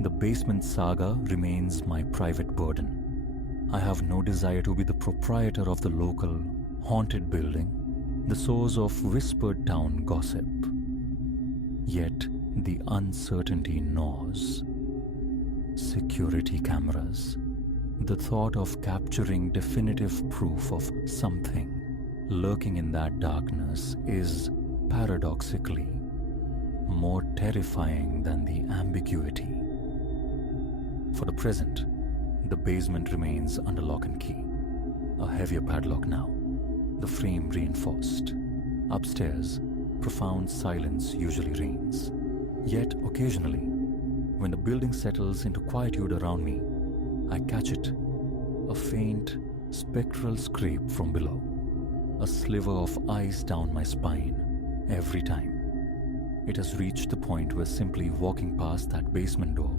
The basement saga remains my private burden. I have no desire to be the proprietor of the local, haunted building, the source of whispered town gossip. Yet the uncertainty gnaws. Security cameras. The thought of capturing definitive proof of something lurking in that darkness is, paradoxically, more terrifying than the ambiguity. For the present, the basement remains under lock and key. A heavier padlock now, the frame reinforced. Upstairs, profound silence usually reigns. Yet occasionally, when the building settles into quietude around me, I catch it, a faint, spectral scrape from below, a sliver of ice down my spine every time. It has reached the point where simply walking past that basement door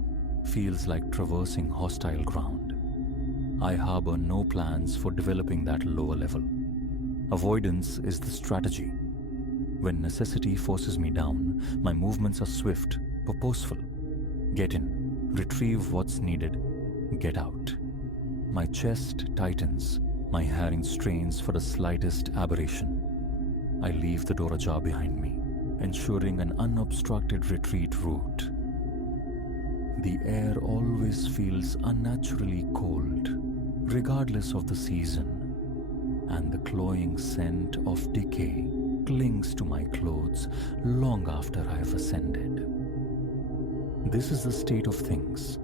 feels like traversing hostile ground. I harbor no plans for developing that lower level. Avoidance is the strategy. When necessity forces me down, my movements are swift, purposeful. Get in, retrieve what's needed, get out. My chest tightens, my hearing strains for the slightest aberration. I leave the door ajar behind me, ensuring an unobstructed retreat route. The air always feels unnaturally cold, regardless of the season, and the cloying scent of decay clings to my clothes long after I have ascended. This is the state of things.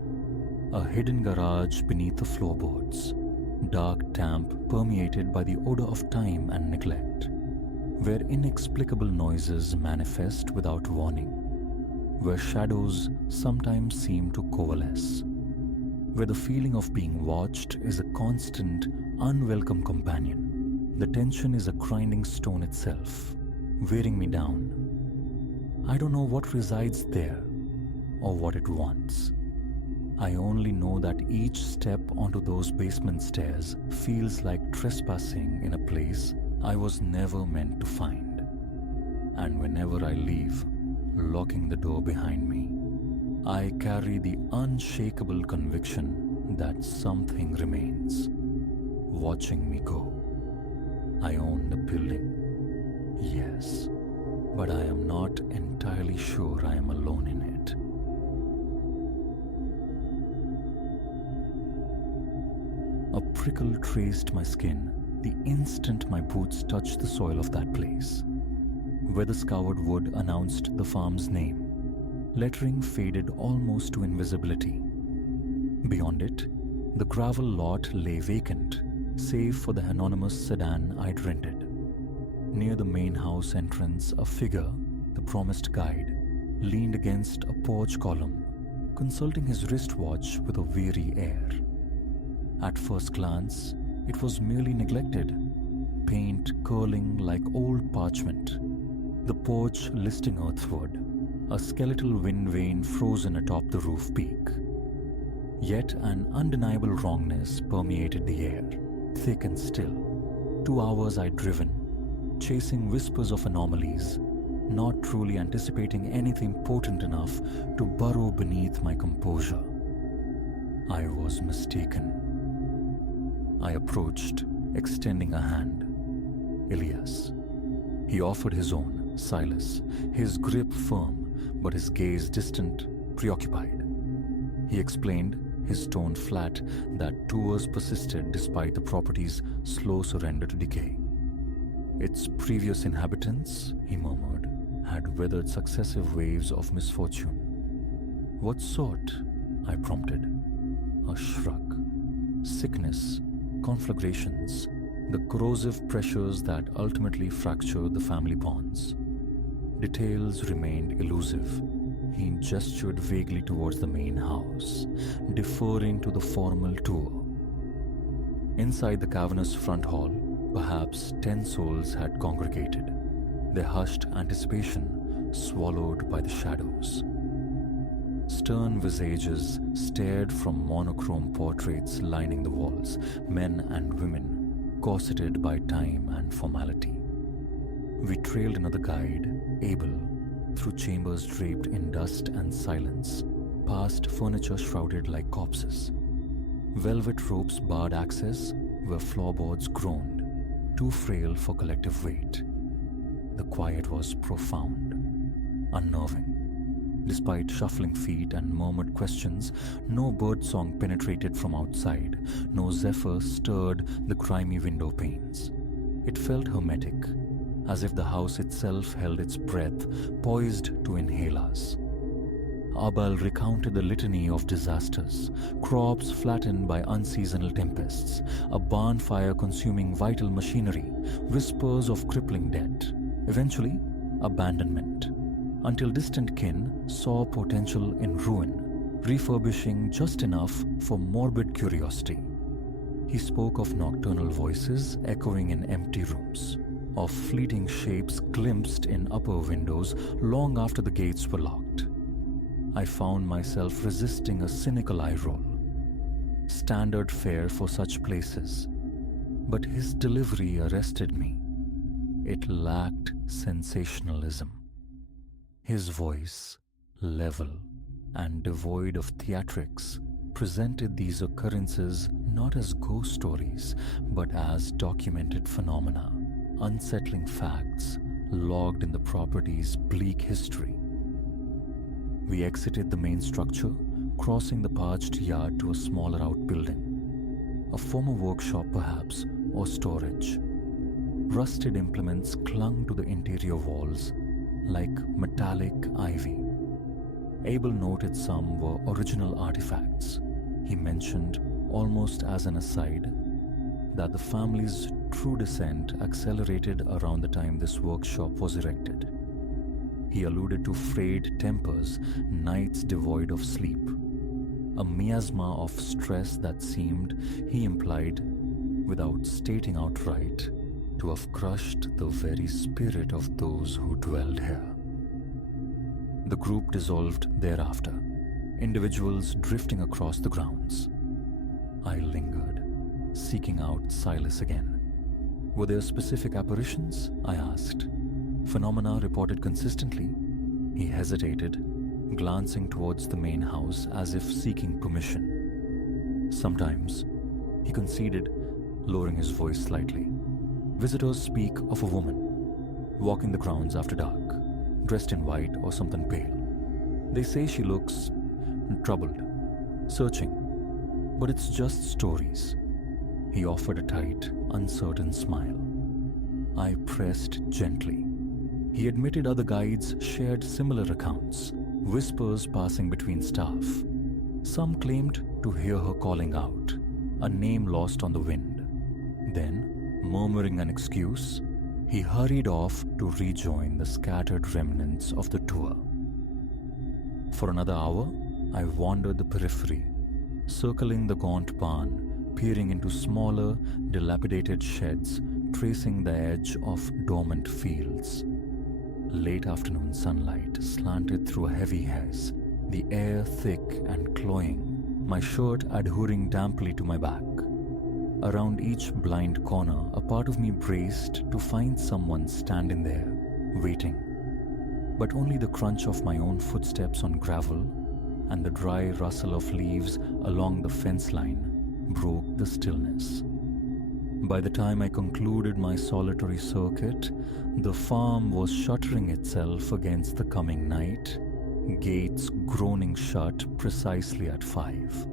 A hidden garage beneath the floorboards, dark damp permeated by the odor of time and neglect, where inexplicable noises manifest without warning, where shadows sometimes seem to coalesce, where the feeling of being watched is a constant, unwelcome companion. The tension is a grinding stone itself, wearing me down. I don't know what resides there or what it wants. I only know that each step onto those basement stairs feels like trespassing in a place I was never meant to find. And whenever I leave, locking the door behind me, I carry the unshakable conviction that something remains, watching me go. I own the building, yes, but I am not entirely sure I am alone in it. A prickle traced my skin the instant my boots touched the soil of that place. Weather-scoured wood announced the farm's name. Lettering faded almost to invisibility. Beyond it, the gravel lot lay vacant, save for the anonymous sedan I'd rented. Near the main house entrance, a figure, the promised guide, leaned against a porch column, consulting his wristwatch with a weary air. At first glance, it was merely neglected, paint curling like old parchment, the porch listing earthward, a skeletal wind vane frozen atop the roof peak. Yet an undeniable wrongness permeated the air, thick and still. 2 hours I'd driven, chasing whispers of anomalies, not truly anticipating anything potent enough to burrow beneath my composure. I was mistaken. I approached, extending a hand. Elias. He offered his own, Silas, his grip firm, but his gaze distant, preoccupied. He explained, his tone flat, that tours persisted despite the property's slow surrender to decay. Its previous inhabitants, he murmured, had weathered successive waves of misfortune. What sort? I prompted. A shrug. Sickness, conflagrations, the corrosive pressures that ultimately fractured the family bonds. Details remained elusive. He gestured vaguely towards the main house, deferring to the formal tour. Inside the cavernous front hall, perhaps 10 souls had congregated, their hushed anticipation swallowed by the shadows. Stern visages stared from monochrome portraits lining the walls, men and women, corseted by time and formality. We trailed another guide, Abel, through chambers draped in dust and silence, past furniture shrouded like corpses. Velvet ropes barred access where floorboards groaned, too frail for collective weight. The quiet was profound, unnerving. Despite shuffling feet and murmured questions, no birdsong penetrated from outside, no zephyr stirred the grimy window panes. It felt hermetic, as if the house itself held its breath, poised to inhale us. Abel recounted the litany of disasters, crops flattened by unseasonal tempests, a barn fire consuming vital machinery, whispers of crippling debt, eventually abandonment, until distant kin saw potential in ruin, refurbishing just enough for morbid curiosity. He spoke of nocturnal voices echoing in empty rooms, of fleeting shapes glimpsed in upper windows long after the gates were locked. I found myself resisting a cynical eye roll. Standard fare for such places. But his delivery arrested me. It lacked sensationalism. His voice, level and devoid of theatrics, presented these occurrences not as ghost stories, but as documented phenomena, unsettling facts logged in the property's bleak history. We exited the main structure, crossing the parched yard to a smaller outbuilding. A former workshop, perhaps, or storage. Rusted implements clung to the interior walls like metallic ivy. Abel noted some were original artifacts. He mentioned, almost as an aside, that the family's true descent accelerated around the time this workshop was erected. He alluded to frayed tempers, nights devoid of sleep, a miasma of stress that seemed, he implied, without stating outright, to have crushed the very spirit of those who dwelled here. The group dissolved thereafter, individuals drifting across the grounds. I lingered, seeking out Silas again. Were there specific apparitions? I asked. Phenomena reported consistently? He hesitated, glancing towards the main house as if seeking permission. Sometimes, he conceded, lowering his voice slightly. Visitors speak of a woman walking the grounds after dark, dressed in white or something pale. They say she looks troubled, searching, but it's just stories. He offered a tight, uncertain smile. I pressed gently. He admitted other guides shared similar accounts, whispers passing between staff. Some claimed to hear her calling out, a name lost on the wind. Then, murmuring an excuse, he hurried off to rejoin the scattered remnants of the tour. For another hour, I wandered the periphery, circling the gaunt barn, peering into smaller, dilapidated sheds, tracing the edge of dormant fields. Late afternoon sunlight slanted through a heavy haze, the air thick and cloying, my shirt adhering damply to my back. Around each blind corner, a part of me braced to find someone standing there, waiting. But only the crunch of my own footsteps on gravel and the dry rustle of leaves along the fence line broke the stillness. By the time I concluded my solitary circuit, the farm was shuttering itself against the coming night, gates groaning shut precisely at 5.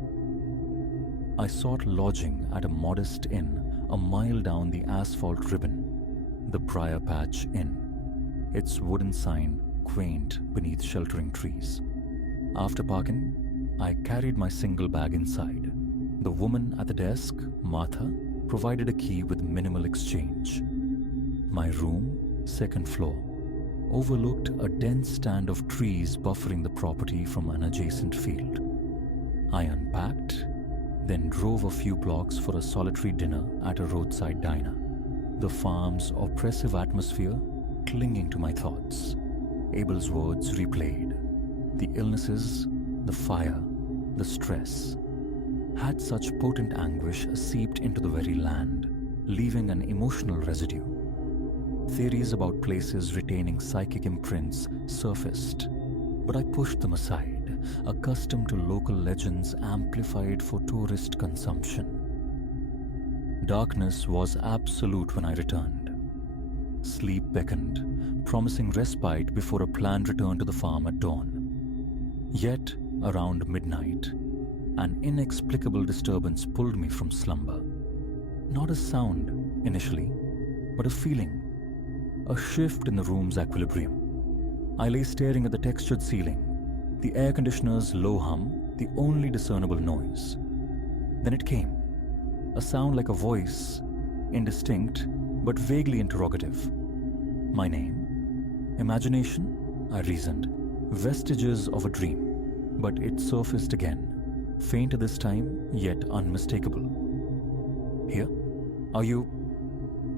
I sought lodging at a modest inn a mile down the asphalt ribbon, the Briar Patch Inn, its wooden sign quaint beneath sheltering trees. After parking, I carried my single bag inside. The woman at the desk, Martha, provided a key with minimal exchange. My room, second floor, overlooked a dense stand of trees buffering the property from an adjacent field. I unpacked, then drove a few blocks for a solitary dinner at a roadside diner, the farm's oppressive atmosphere clinging to my thoughts. Abel's words replayed. The illnesses, the fire, the stress had such potent anguish seeped into the very land, leaving an emotional residue. Theories about places retaining psychic imprints surfaced, but I pushed them aside, accustomed to local legends amplified for tourist consumption. Darkness was absolute when I returned. Sleep beckoned, promising respite before a planned return to the farm at dawn. Yet, around midnight, an inexplicable disturbance pulled me from slumber. Not a sound, initially, but a feeling. A shift in the room's equilibrium. I lay staring at the textured ceiling, the air conditioner's low hum, the only discernible noise. Then it came. A sound like a voice, indistinct, but vaguely interrogative. My name? Imagination? I reasoned. Vestiges of a dream. But it surfaced again. Faint this time, yet unmistakable. Here? Are you?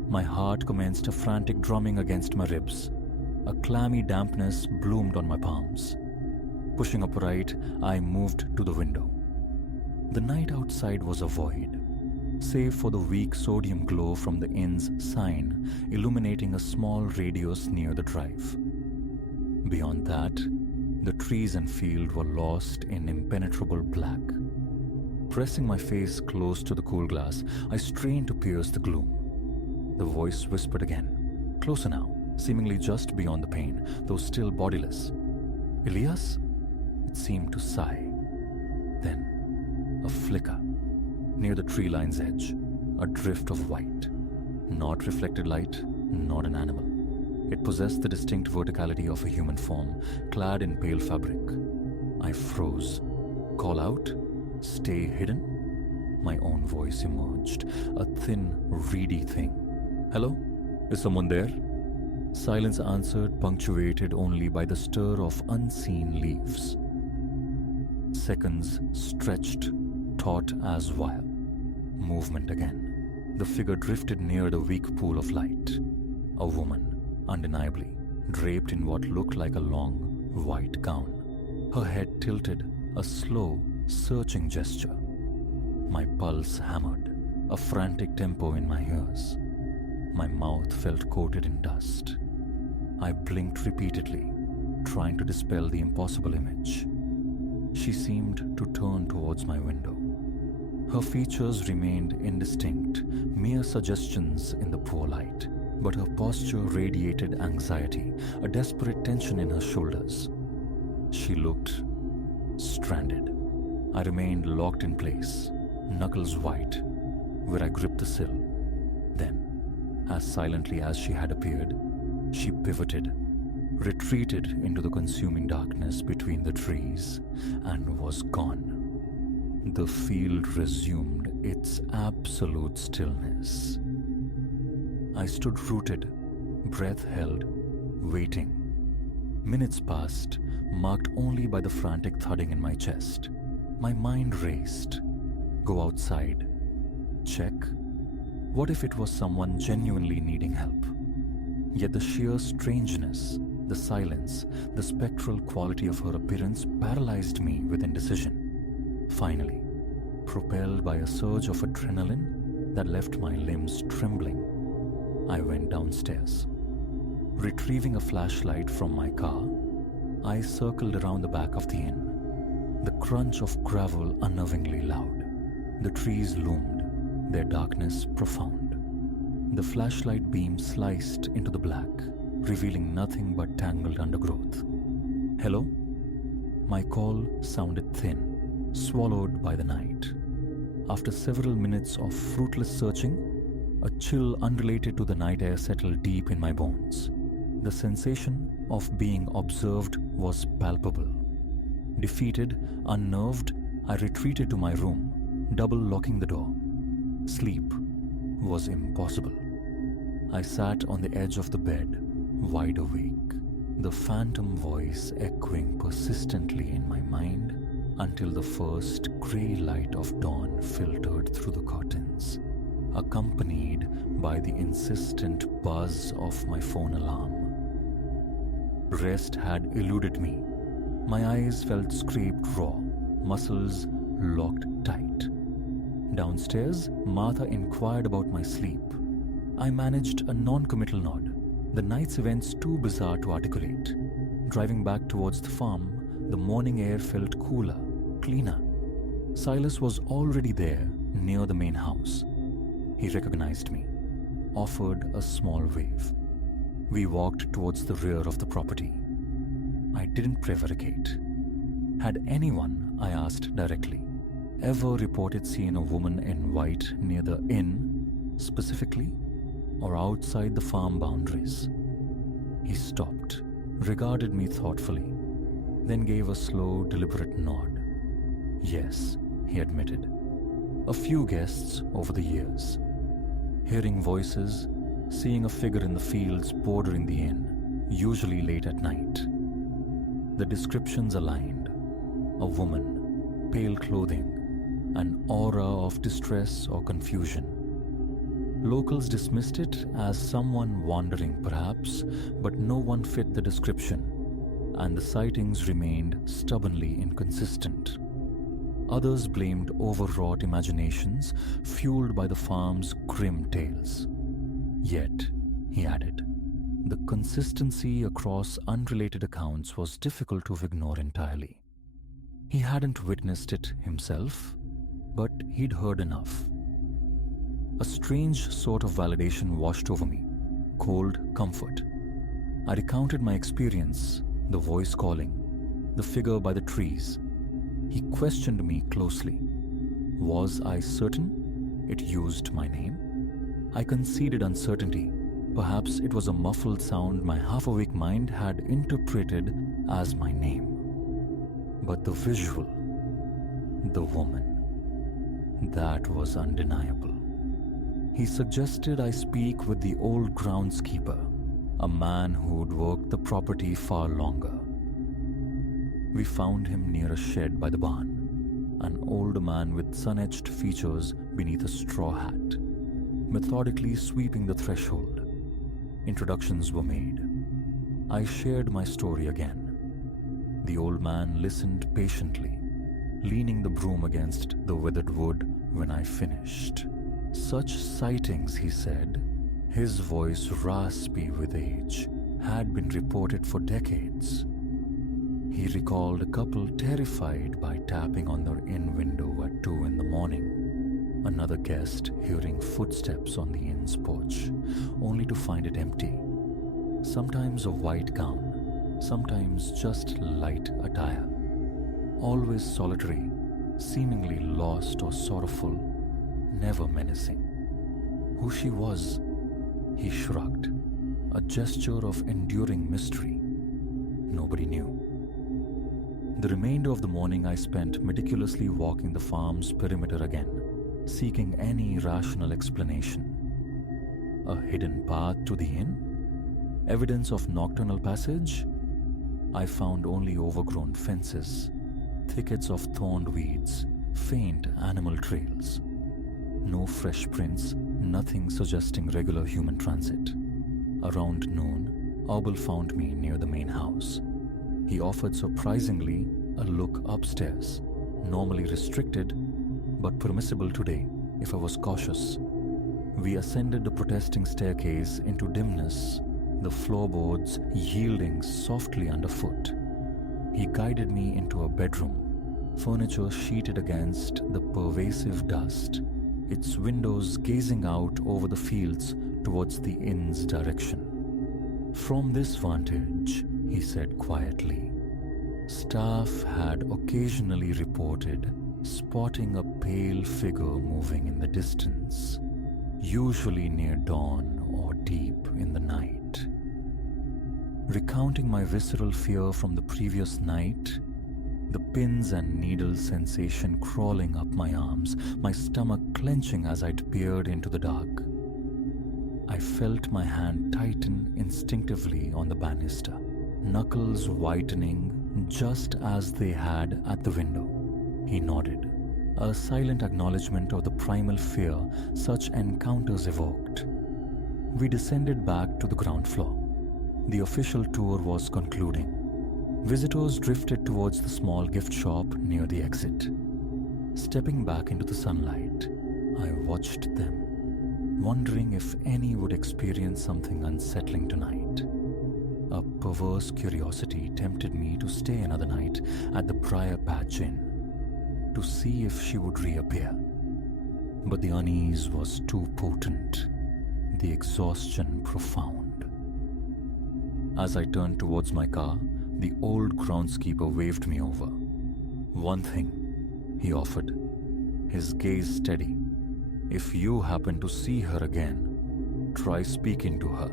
My heart commenced a frantic drumming against my ribs. A clammy dampness bloomed on my palms. Pushing upright, I moved to the window. The night outside was a void, save for the weak sodium glow from the inn's sign illuminating a small radius near the drive. Beyond that, the trees and field were lost in impenetrable black. Pressing my face close to the cool glass, I strained to pierce the gloom. The voice whispered again, closer now, seemingly just beyond the pane, though still bodiless. Elias? It seemed to sigh. Then, a flicker. Near the tree line's edge, a drift of white. Not reflected light, not an animal. It possessed the distinct verticality of a human form, clad in pale fabric. I froze. Call out? Stay hidden? My own voice emerged, a thin, reedy thing. Hello? Is someone there? Silence answered, punctuated only by the stir of unseen leaves. Seconds stretched, taut as wire. Movement again. The figure drifted near the weak pool of light. A woman, undeniably, draped in what looked like a long, white gown. Her head tilted, a slow, searching gesture. My pulse hammered, a frantic tempo in my ears. My mouth felt coated in dust. I blinked repeatedly, trying to dispel the impossible image. She seemed to turn towards my window. Her features remained indistinct, mere suggestions in the poor light, but her posture radiated anxiety, a desperate tension in her shoulders. She looked stranded. I remained locked in place, knuckles white, where I gripped the sill. Then, as silently as she had appeared, she pivoted, retreated into the consuming darkness between the trees, and was gone. The field resumed its absolute stillness. I stood rooted, breath held, waiting. Minutes passed, marked only by the frantic thudding in my chest. My mind raced. Go outside. Check. What if it was someone genuinely needing help? Yet the sheer strangeness, the silence, the spectral quality of her appearance paralyzed me with indecision. Finally, propelled by a surge of adrenaline that left my limbs trembling, I went downstairs. Retrieving a flashlight from my car, I circled around the back of the inn. The crunch of gravel unnervingly loud. The trees loomed, their darkness profound. The flashlight beam sliced into the black, revealing nothing but tangled undergrowth. Hello? My call sounded thin, swallowed by the night. After several minutes of fruitless searching, a chill unrelated to the night air settled deep in my bones. The sensation of being observed was palpable. Defeated, unnerved, I retreated to my room, double locking the door. Sleep was impossible. I sat on the edge of the bed, wide awake, the phantom voice echoing persistently in my mind until the first grey light of dawn filtered through the curtains, accompanied by the insistent buzz of my phone alarm. Rest had eluded me. My eyes felt scraped raw, muscles locked tight. Downstairs, Martha inquired about my sleep. I managed a non-committal nod, the night's events too bizarre to articulate. Driving back towards the farm, the morning air felt cooler, cleaner. Silas was already there, near the main house. He recognized me, offered a small wave. We walked towards the rear of the property. I didn't prevaricate. Had anyone, I asked directly, ever reported seeing a woman in white near the inn, specifically, or outside the farm boundaries? He stopped, regarded me thoughtfully, then gave a slow, deliberate nod. Yes, he admitted. A few guests over the years. Hearing voices, seeing a figure in the fields bordering the inn, usually late at night. The descriptions aligned. A woman, pale clothing, an aura of distress or confusion. Locals dismissed it as someone wandering perhaps, but no one fit the description. and the sightings remained stubbornly inconsistent. Others blamed overwrought imaginations fueled by the farm's grim tales. Yet, he added, the consistency across unrelated accounts was difficult to ignore entirely. He hadn't witnessed it himself, but he'd heard enough. A strange sort of validation washed over me, cold comfort. I recounted my experience, the voice calling, the figure by the trees. He questioned me closely. Was I certain it used my name? I conceded uncertainty. Perhaps it was a muffled sound my half-awake mind had interpreted as my name. But the visual, the woman, that was undeniable. He suggested I speak with the old groundskeeper, a man who'd worked the property far longer. We found him near a shed by the barn, an old man with sun-etched features beneath a straw hat, methodically sweeping the threshold. Introductions were made. I shared my story again. The old man listened patiently, leaning the broom against the withered wood when I finished. Such sightings, he said, his voice raspy with age, had been reported for decades. He recalled a couple terrified by tapping on their inn window at 2 a.m, another guest hearing footsteps on the inn's porch, only to find it empty. Sometimes a white gown, sometimes just light attire. Always solitary, seemingly lost or sorrowful, never menacing. Who she was, he shrugged, a gesture of enduring mystery. Nobody knew. The remainder of the morning I spent meticulously walking the farm's perimeter again, seeking any rational explanation. A hidden path to the inn? Evidence of nocturnal passage? I found only overgrown fences, thickets of thorned weeds, faint animal trails. No fresh prints, nothing suggesting regular human transit. Around noon, Abel found me near the main house. He offered surprisingly a look upstairs, normally restricted, but permissible today if I was cautious. We ascended the protesting staircase into dimness, the floorboards yielding softly underfoot. He guided me into a bedroom, furniture sheeted against the pervasive dust, its windows gazing out over the fields towards the inn's direction. From this vantage, he said quietly, staff had occasionally reported spotting a pale figure moving in the distance, usually near dawn or deep in the night. Recounting my visceral fear from the previous night, the pins and needles sensation crawling up my arms, my stomach clenching as I'd peered into the dark. I felt my hand tighten instinctively on the banister, knuckles whitening just as they had at the window. He nodded, a silent acknowledgement of the primal fear such encounters evoked. We descended back to the ground floor. The official tour was concluding. Visitors drifted towards the small gift shop near the exit. Stepping back into the sunlight, I watched them, wondering if any would experience something unsettling tonight. A perverse curiosity tempted me to stay another night at the Briar Patch Inn, to see if she would reappear. But the unease was too potent, the exhaustion profound. As I turned towards my car, the old groundskeeper waved me over. One thing, he offered, his gaze steady. If you happen to see her again, try speaking to her.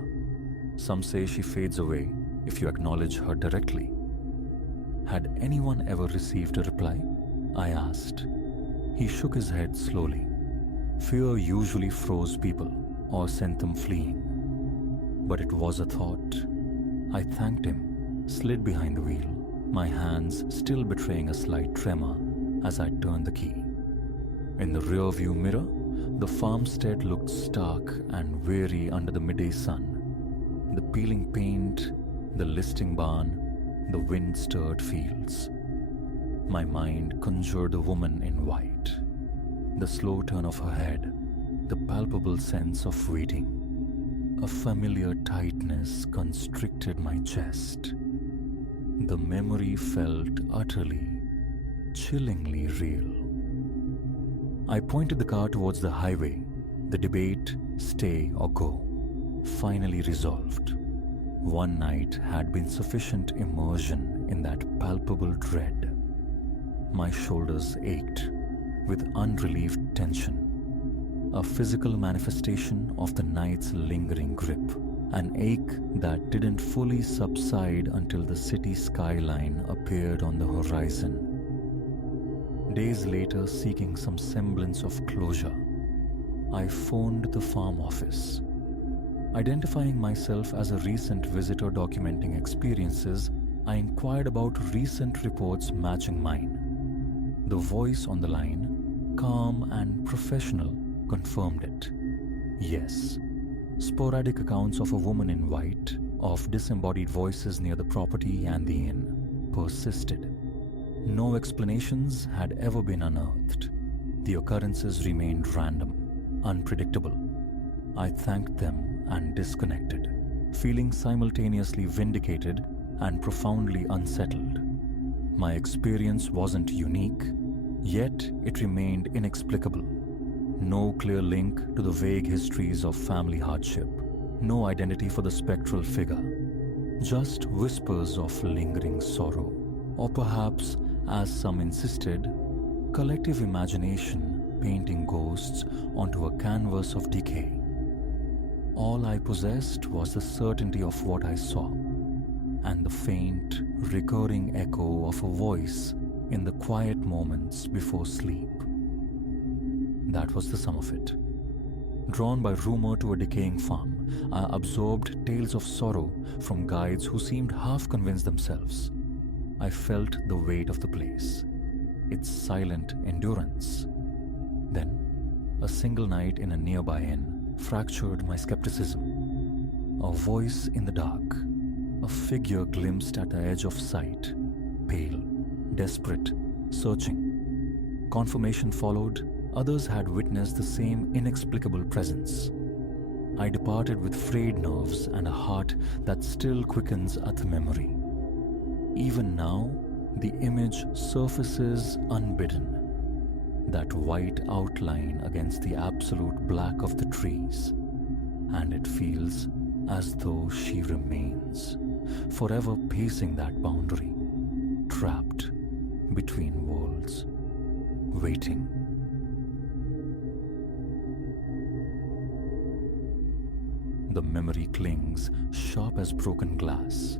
Some say she fades away if you acknowledge her directly. Had anyone ever received a reply? I asked. He shook his head slowly. Fear usually froze people or sent them fleeing. But it was a thought. I thanked him, slid behind the wheel, my hands still betraying a slight tremor as I turned the key. In the rearview mirror, the farmstead looked stark and weary under the midday sun. The peeling paint, the listing barn, the wind-stirred fields. My mind conjured the woman in white, the slow turn of her head, the palpable sense of waiting. A familiar tightness constricted my chest. The memory felt utterly, chillingly real. I pointed the car towards the highway, the debate, stay or go, finally resolved. One night had been sufficient immersion in that palpable dread. My shoulders ached with unrelieved tension, a physical manifestation of the night's lingering grip, an ache that didn't fully subside until the city skyline appeared on the horizon. Days later, seeking some semblance of closure, I phoned the farm office. Identifying myself as a recent visitor documenting experiences, I inquired about recent reports matching mine. The voice on the line, calm and professional, confirmed it. Yes, sporadic accounts of a woman in white, of disembodied voices near the property and the inn, persisted. No explanations had ever been unearthed. The occurrences remained random, unpredictable. I thanked them and disconnected, feeling simultaneously vindicated and profoundly unsettled. My experience wasn't unique, yet it remained inexplicable. No clear link to the vague histories of family hardship, no identity for the spectral figure, just whispers of lingering sorrow, or perhaps, as some insisted, collective imagination painting ghosts onto a canvas of decay. All I possessed was the certainty of what I saw, and the faint, recurring echo of a voice in the quiet moments before sleep. That was the sum of it. Drawn by rumor to a decaying farm, I absorbed tales of sorrow from guides who seemed half convinced themselves. I felt the weight of the place, its silent endurance. Then, a single night in a nearby inn fractured my skepticism. A voice in the dark, a figure glimpsed at the edge of sight, pale, desperate, searching. Confirmation followed. Others had witnessed the same inexplicable presence. I departed with frayed nerves and a heart that still quickens at the memory. Even now, the image surfaces unbidden. That white outline against the absolute black of the trees, and it feels as though she remains, forever pacing that boundary, trapped between worlds, waiting. The memory clings, sharp as broken glass,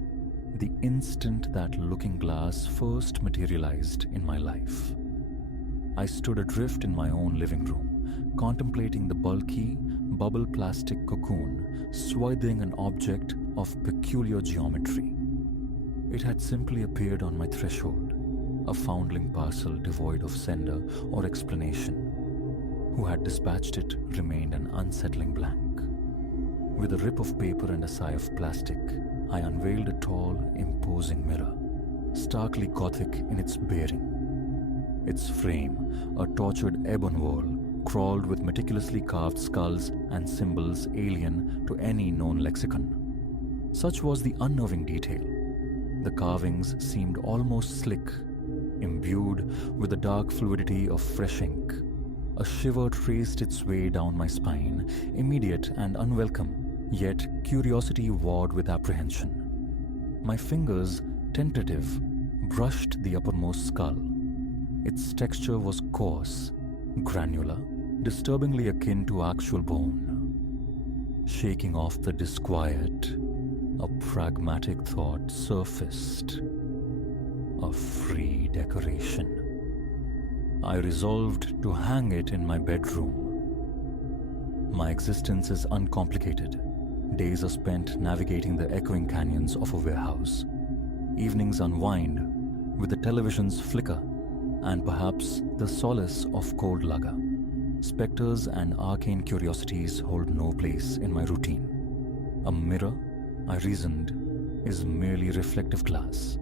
the instant that looking glass first materialized in my life. I stood adrift in my own living room, contemplating the bulky, bubble plastic cocoon swathing an object of peculiar geometry. It had simply appeared on my threshold, a foundling parcel devoid of sender or explanation. Who had dispatched it remained an unsettling blank. With a rip of paper and a sigh of plastic, I unveiled a tall, imposing mirror, starkly Gothic in its bearing. Its frame, a tortured ebon wall, crawled with meticulously carved skulls and symbols alien to any known lexicon. Such was the unnerving detail. The carvings seemed almost slick, imbued with the dark fluidity of fresh ink. A shiver traced its way down my spine, immediate and unwelcome, yet curiosity warred with apprehension. My fingers, tentative, brushed the uppermost skull. Its texture was coarse, granular, disturbingly akin to actual bone. Shaking off the disquiet, a pragmatic thought surfaced. A free decoration. I resolved to hang it in my bedroom. My existence is uncomplicated. Days are spent navigating the echoing canyons of a warehouse. Evenings unwind with the television's flicker and perhaps the solace of cold lager. Spectres and arcane curiosities hold no place in my routine. A mirror, I reasoned, is merely reflective glass,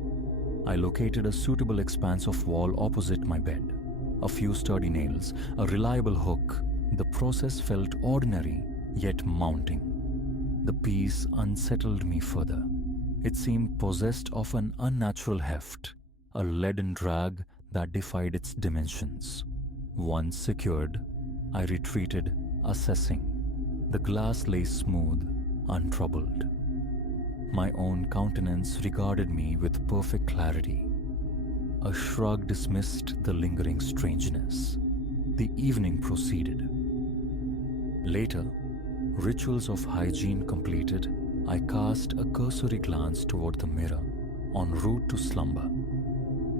I located a suitable expanse of wall opposite my bed. A few sturdy nails, a reliable hook. The process felt ordinary, yet mounting. The piece unsettled me further. It seemed possessed of an unnatural heft, a leaden drag that defied its dimensions. Once secured, I retreated, assessing. The glass lay smooth, untroubled. My own countenance regarded me with perfect clarity. A shrug dismissed the lingering strangeness. The evening proceeded. Later, rituals of hygiene completed, I cast a cursory glance toward the mirror, en route to slumber.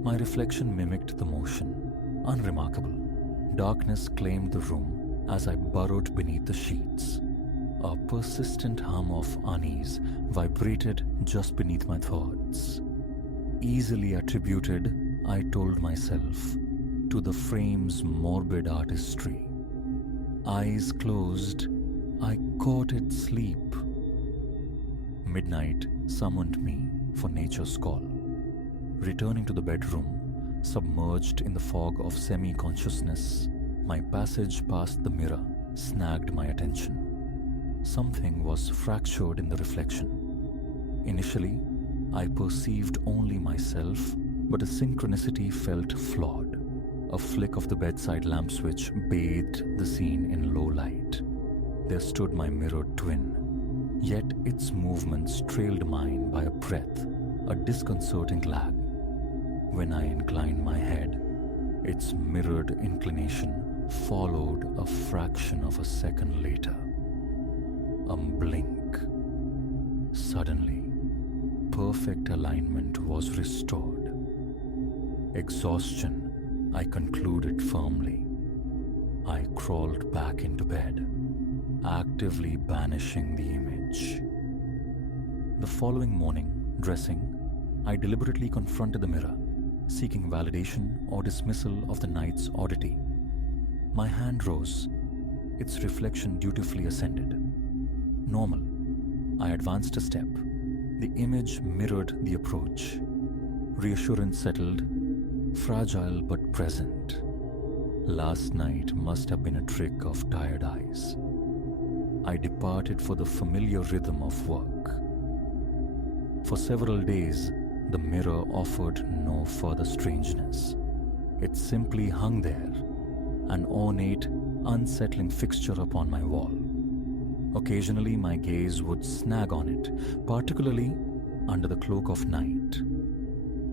My reflection mimicked the motion, unremarkable. Darkness claimed the room as I burrowed beneath the sheets. A persistent hum of unease vibrated just beneath my thoughts. Easily attributed, I told myself, to the frame's morbid artistry. Eyes closed, I courted sleep. Midnight summoned me for nature's call. Returning to the bedroom, submerged in the fog of semi-consciousness, my passage past the mirror snagged my attention. Something was fractured in the reflection. Initially, I perceived only myself, but a synchronicity felt flawed. A flick of the bedside lamp switch bathed the scene in low light. There stood my mirrored twin, yet its movements trailed mine by a breath, a disconcerting lag. When I inclined my head, its mirrored inclination followed a fraction of a second later. A blink. Suddenly, perfect alignment was restored. Exhaustion, I concluded firmly. I crawled back into bed, actively banishing the image. The following morning, dressing, I deliberately confronted the mirror, seeking validation or dismissal of the night's oddity. My hand rose. Its reflection dutifully ascended. Normal. I advanced a step. The image mirrored the approach. Reassurance settled, fragile but present. Last night must have been a trick of tired eyes. I departed for the familiar rhythm of work. For several days, the mirror offered no further strangeness. It simply hung there, an ornate, unsettling fixture upon my wall. Occasionally, my gaze would snag on it, particularly under the cloak of night.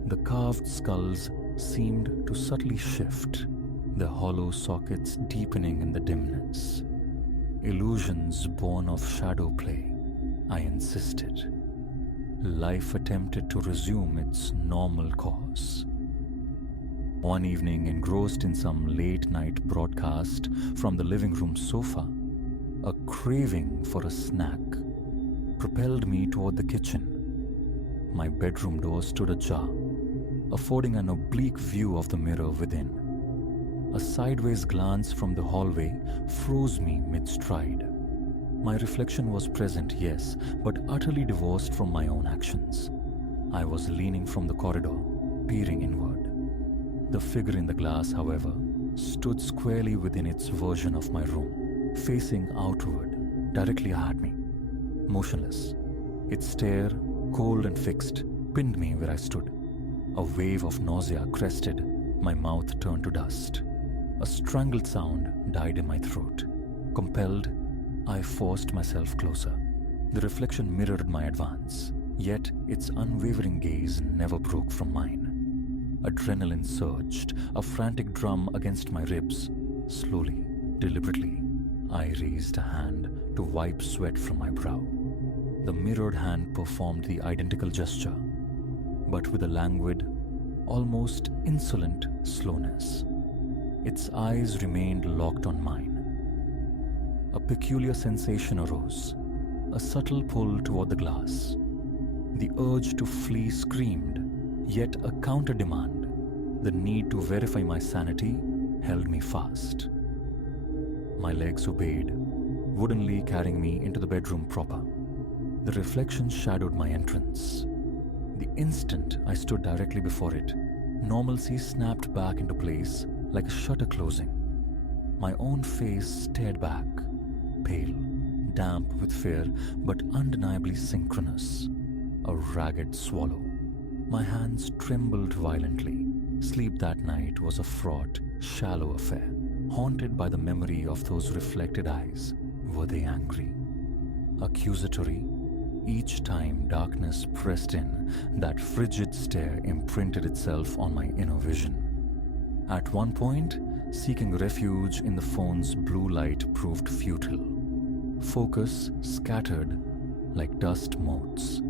The carved skulls seemed to subtly shift, their hollow sockets deepening in the dimness. Illusions born of shadow play, I insisted. Life attempted to resume its normal course. One evening, engrossed in some late-night broadcast from the living room sofa, a craving for a snack propelled me toward the kitchen. My bedroom door stood ajar, affording an oblique view of the mirror within. A sideways glance from the hallway froze me mid-stride. My reflection was present, yes, but utterly divorced from my own actions. I was leaning from the corridor, peering inward. The figure in the glass, however, stood squarely within its version of my room, facing outward, directly at me, motionless. Its stare, cold and fixed, pinned me where I stood. A wave of nausea crested, my mouth turned to dust. A strangled sound died in my throat. Compelled, I forced myself closer. The reflection mirrored my advance, yet its unwavering gaze never broke from mine. Adrenaline surged, a frantic drum against my ribs. Slowly, deliberately, I raised a hand to wipe sweat from my brow. The mirrored hand performed the identical gesture, but with a languid, almost insolent slowness. Its eyes remained locked on mine. A peculiar sensation arose, a subtle pull toward the glass. The urge to flee screamed, yet a counter-demand, the need to verify my sanity, held me fast. My legs obeyed, woodenly carrying me into the bedroom proper. The reflection shadowed my entrance. The instant I stood directly before it, normalcy snapped back into place like a shutter closing. My own face stared back, pale, damp with fear, but undeniably synchronous. A ragged swallow. My hands trembled violently. Sleep that night was a fraught, shallow affair, haunted by the memory of those reflected eyes. Were they angry? Accusatory? Each time darkness pressed in, that frigid stare imprinted itself on my inner vision. At one point, seeking refuge in the phone's blue light proved futile. Focus scattered like dust motes.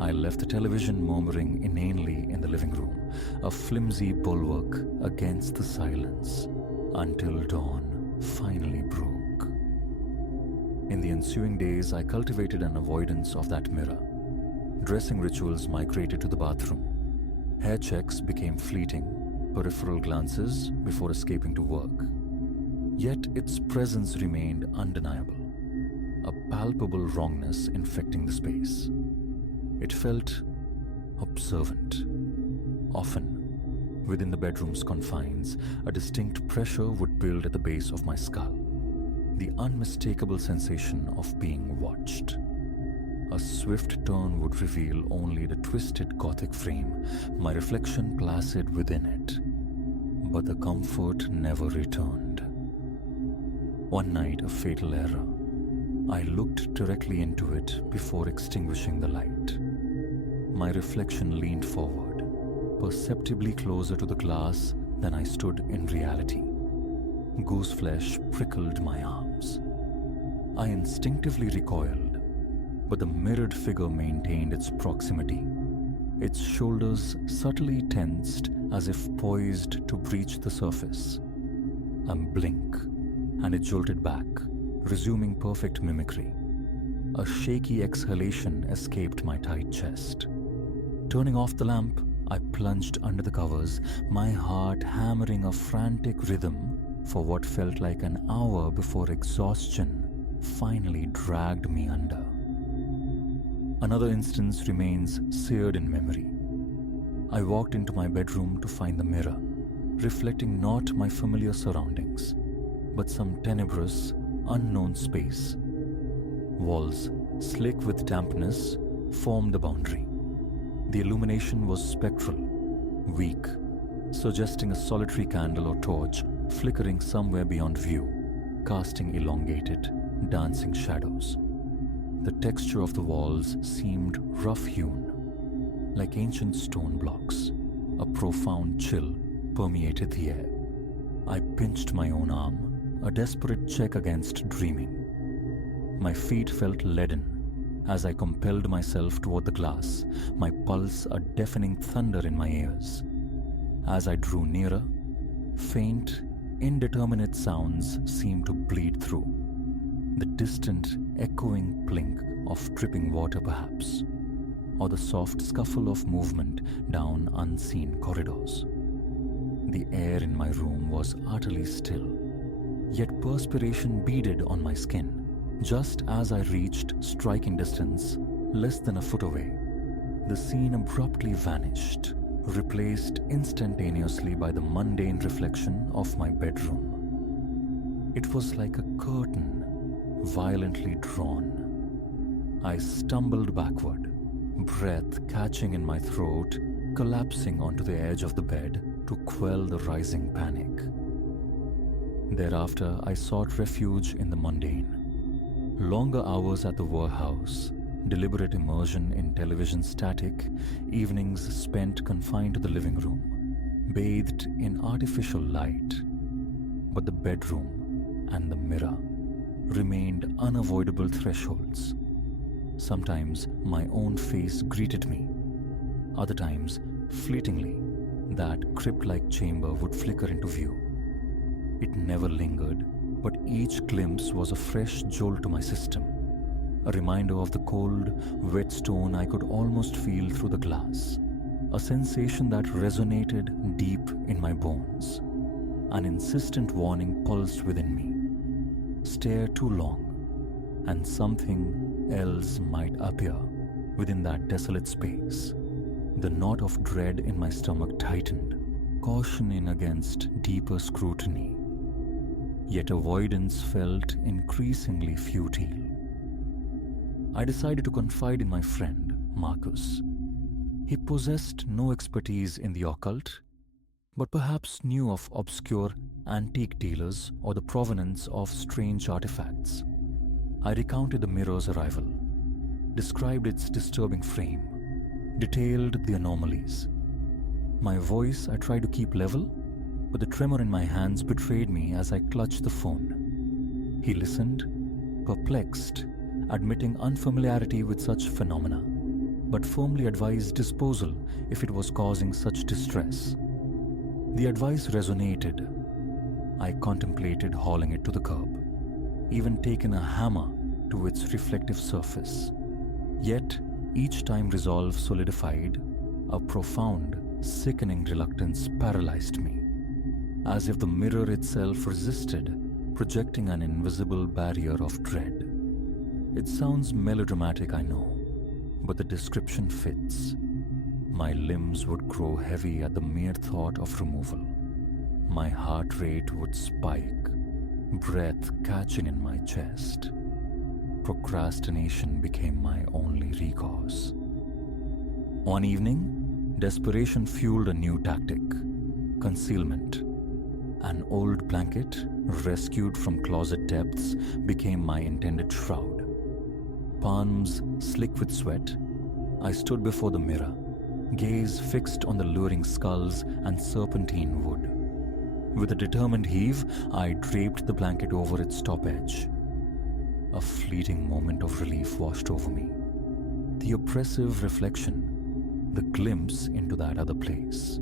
I left the television murmuring inanely in the living room, a flimsy bulwark against the silence, until dawn finally broke. In the ensuing days, I cultivated an avoidance of that mirror. Dressing rituals migrated to the bathroom. Hair checks became fleeting, peripheral glances before escaping to work. Yet its presence remained undeniable, a palpable wrongness infecting the space. It felt observant. Often, within the bedroom's confines, a distinct pressure would build at the base of my skull. The unmistakable sensation of being watched. A swift turn would reveal only the twisted Gothic frame, my reflection placid within it. But the comfort never returned. One night, a fatal error. I looked directly into it before extinguishing the light. My reflection leaned forward, perceptibly closer to the glass than I stood in reality. Goose flesh prickled my arms. I instinctively recoiled, but the mirrored figure maintained its proximity, its shoulders subtly tensed as if poised to breach the surface. A blink, and it jolted back, resuming perfect mimicry. A shaky exhalation escaped my tight chest. Turning off the lamp, I plunged under the covers, my heart hammering a frantic rhythm for what felt like an hour before exhaustion finally dragged me under. Another instance remains seared in memory. I walked into my bedroom to find the mirror, reflecting not my familiar surroundings, but some tenebrous, unknown space. Walls, slick with dampness, formed the boundary. The illumination was spectral, weak, suggesting a solitary candle or torch flickering somewhere beyond view, casting elongated, dancing shadows. The texture of the walls seemed rough-hewn, like ancient stone blocks. A profound chill permeated the air. I pinched my own arm, a desperate check against dreaming. My feet felt leaden as I compelled myself toward the glass, my pulse a deafening thunder in my ears. As I drew nearer, faint, indeterminate sounds seemed to bleed through. The distant, echoing plink of dripping water perhaps, or the soft scuffle of movement down unseen corridors. The air in my room was utterly still, yet perspiration beaded on my skin. Just as I reached striking distance, less than a foot away, the scene abruptly vanished, replaced instantaneously by the mundane reflection of my bedroom. It was like a curtain, violently drawn. I stumbled backward, breath catching in my throat, collapsing onto the edge of the bed to quell the rising panic. Thereafter, I sought refuge in the mundane. Longer hours at the warehouse, deliberate immersion in television static, evenings spent confined to the living room, bathed in artificial light. But the bedroom and the mirror remained unavoidable thresholds. Sometimes my own face greeted me. Other times, fleetingly, that crypt-like chamber would flicker into view. It never lingered, but each glimpse was a fresh jolt to my system, a reminder of the cold, wet stone I could almost feel through the glass, a sensation that resonated deep in my bones. An insistent warning pulsed within me. Stare too long, and something else might appear within that desolate space. The knot of dread in my stomach tightened, cautioning against deeper scrutiny. Yet avoidance felt increasingly futile. I decided to confide in my friend, Marcus. He possessed no expertise in the occult, but perhaps knew of obscure antique dealers or the provenance of strange artifacts. I recounted the mirror's arrival, described its disturbing frame, detailed the anomalies. My voice I tried to keep level, but the tremor in my hands betrayed me as I clutched the phone. He listened, perplexed, admitting unfamiliarity with such phenomena, but firmly advised disposal if it was causing such distress. The advice resonated. I contemplated hauling it to the curb, even taken a hammer to its reflective surface. Yet, each time resolve solidified, a profound, sickening reluctance paralyzed me, as if the mirror itself resisted, projecting an invisible barrier of dread. It sounds melodramatic, I know, but the description fits. My limbs would grow heavy at the mere thought of removal. My heart rate would spike, breath catching in my chest. Procrastination became my only recourse. One evening, desperation fueled a new tactic: concealment. An old blanket, rescued from closet depths, became my intended shroud. Palms slick with sweat, I stood before the mirror, gaze fixed on the luring skulls and serpentine wood. With a determined heave, I draped the blanket over its top edge. A fleeting moment of relief washed over me. The oppressive reflection, the glimpse into that other place,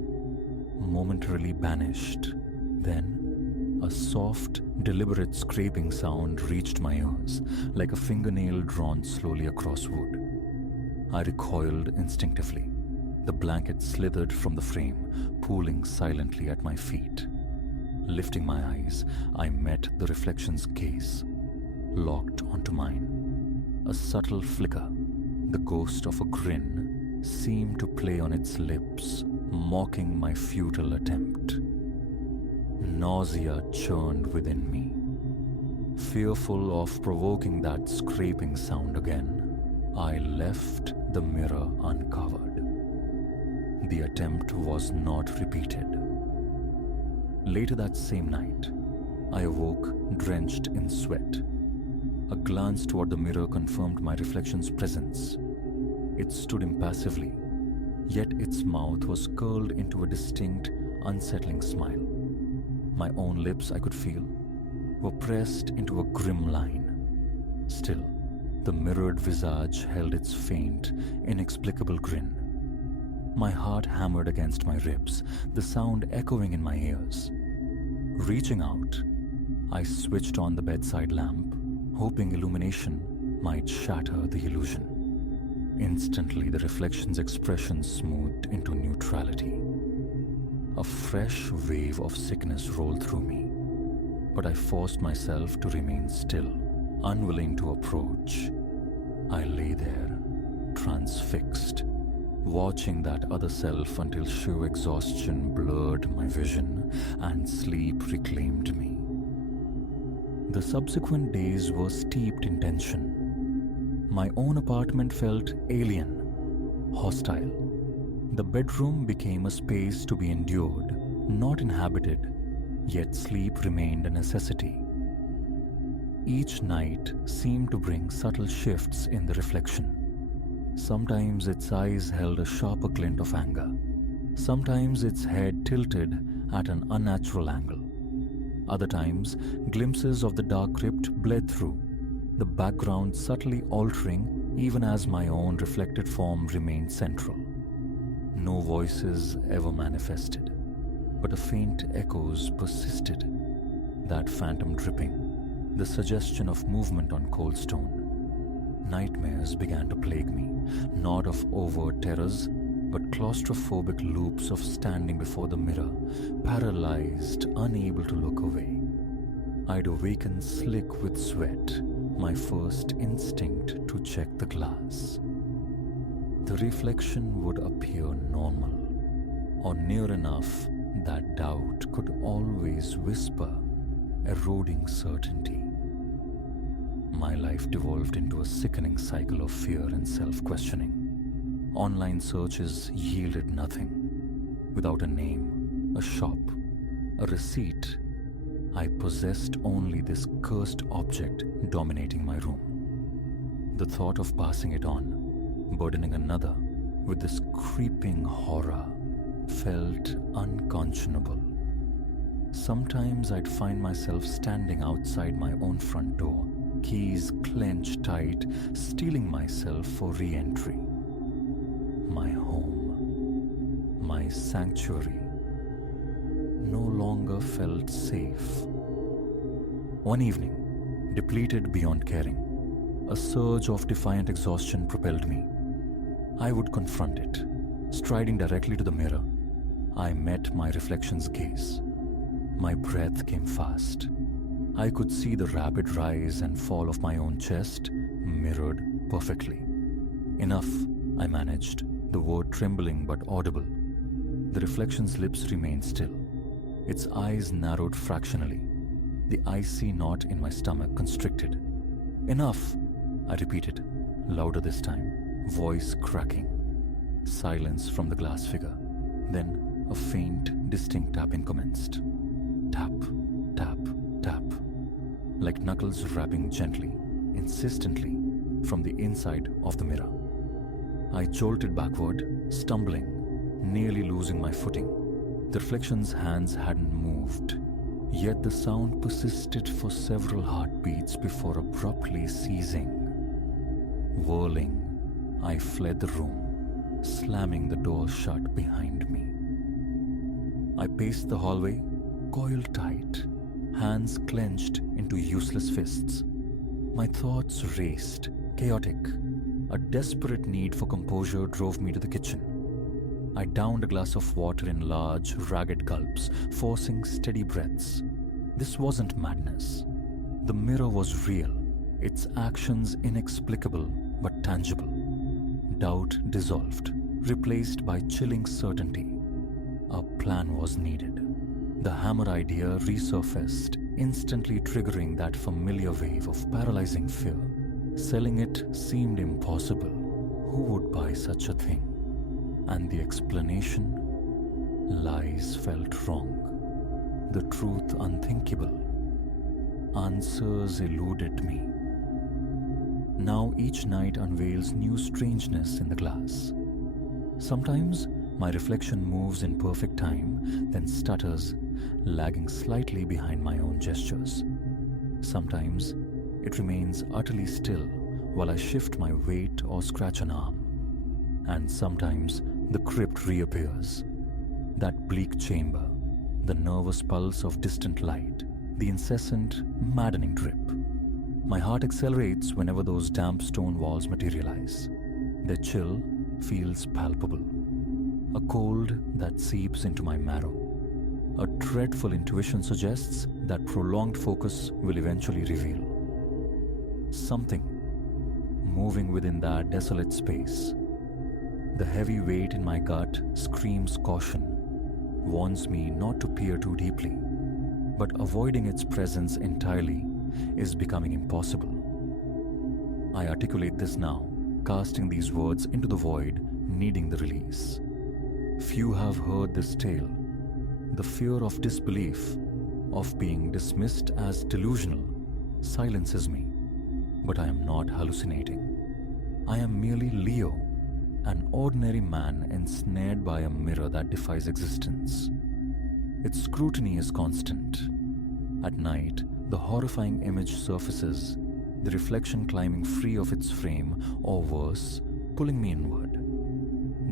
momentarily banished. Then, a soft, deliberate scraping sound reached my ears, like a fingernail drawn slowly across wood. I recoiled instinctively. The blanket slithered from the frame, pooling silently at my feet. Lifting my eyes, I met the reflection's gaze, locked onto mine. A subtle flicker, the ghost of a grin, seemed to play on its lips, mocking my futile attempt. Nausea churned within me. Fearful of provoking that scraping sound again, I left the mirror uncovered. The attempt was not repeated. Later that same night, I awoke drenched in sweat. A glance toward the mirror confirmed my reflection's presence. It stood impassively, yet its mouth was curled into a distinct, unsettling smile. My own lips, I could feel, were pressed into a grim line. Still, the mirrored visage held its faint, inexplicable grin. My heart hammered against my ribs, the sound echoing in my ears. Reaching out, I switched on the bedside lamp, hoping illumination might shatter the illusion. Instantly, the reflection's expression smoothed into neutrality. A fresh wave of sickness rolled through me, but I forced myself to remain still, unwilling to approach. I lay there, transfixed, watching that other self until sheer exhaustion blurred my vision and sleep reclaimed me. The subsequent days were steeped in tension. My own apartment felt alien, hostile. The bedroom became a space to be endured, not inhabited, yet sleep remained a necessity. Each night seemed to bring subtle shifts in the reflection. Sometimes its eyes held a sharper glint of anger. Sometimes its head tilted at an unnatural angle. Other times, glimpses of the dark crypt bled through, the background subtly altering even as my own reflected form remained central. No voices ever manifested, but a faint echoes persisted. That phantom dripping, the suggestion of movement on cold stone. Nightmares began to plague me, not of overt terrors, but claustrophobic loops of standing before the mirror, paralyzed, unable to look away. I'd awaken slick with sweat, my first instinct to check the glass. the reflection would appear normal, or near enough that doubt could always whisper, eroding certainty. My life devolved into a sickening cycle of fear and self-questioning. Online searches yielded nothing. Without a name, a shop, a receipt, I possessed only this cursed object dominating my room. The thought of passing it on, burdening another with this creeping horror, felt unconscionable. Sometimes I'd find myself standing outside my own front door, keys clenched tight, steeling myself for re-entry. My home, my sanctuary, no longer felt safe. One evening, depleted beyond caring, a surge of defiant exhaustion propelled me. I would confront it. Striding directly to the mirror, I met my reflection's gaze. My breath came fast. I could see the rapid rise and fall of my own chest mirrored perfectly. Enough, I managed, the word trembling but audible. The reflection's lips remained still. Its eyes narrowed fractionally. The icy knot in my stomach constricted. Enough, I repeated, louder this time, voice cracking. Silence from the glass figure. Then a faint, distinct tapping commenced. Tap, tap, tap. Like knuckles rapping gently, insistently, from the inside of the mirror. I jolted backward, stumbling, nearly losing my footing. The reflection's hands hadn't moved, yet the sound persisted for several heartbeats before abruptly ceasing. Whirling, I fled the room, slamming the door shut behind me. I paced the hallway, coiled tight, hands clenched into useless fists. My thoughts raced, chaotic. A desperate need for composure drove me to the kitchen. I downed a glass of water in large, ragged gulps, forcing steady breaths. This wasn't madness. The mirror was real, its actions inexplicable but tangible. Doubt dissolved, replaced by chilling certainty. A plan was needed. The hammer idea resurfaced, instantly triggering that familiar wave of paralyzing fear. Selling it seemed impossible. Who would buy such a thing? And the explanation? Lies felt wrong. The truth unthinkable. Answers eluded me. Now each night unveils new strangeness in the glass. Sometimes my reflection moves in perfect time, then stutters, lagging slightly behind my own gestures. Sometimes it remains utterly still while I shift my weight or scratch an arm. And sometimes the crypt reappears. That bleak chamber, the nervous pulse of distant light, the incessant, maddening drip. My heart accelerates whenever those damp stone walls materialize. Their chill feels palpable. A cold that seeps into my marrow. A dreadful intuition suggests that prolonged focus will eventually reveal something moving within that desolate space. The heavy weight in my gut screams caution, warns me not to peer too deeply, but avoiding its presence entirely is becoming impossible. I articulate this now, casting these words into the void, needing the release. Few have heard this tale. The fear of disbelief, of being dismissed as delusional, silences me. But I am not hallucinating. I am merely Leo, an ordinary man ensnared by a mirror that defies existence. Its scrutiny is constant. At night, the horrifying image surfaces, the reflection climbing free of its frame, or worse, pulling me inward.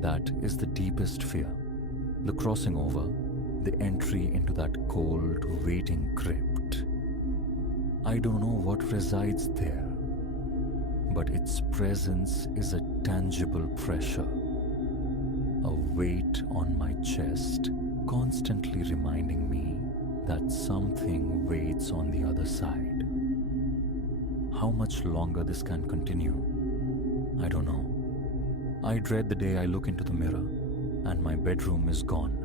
That is the deepest fear, the crossing over, the entry into that cold, waiting crypt. I don't know what resides there, but its presence is a tangible pressure, a weight on my chest, constantly reminding me that something waits on the other side. How much longer this can continue, I don't know. I dread the day I look into the mirror and my bedroom is gone,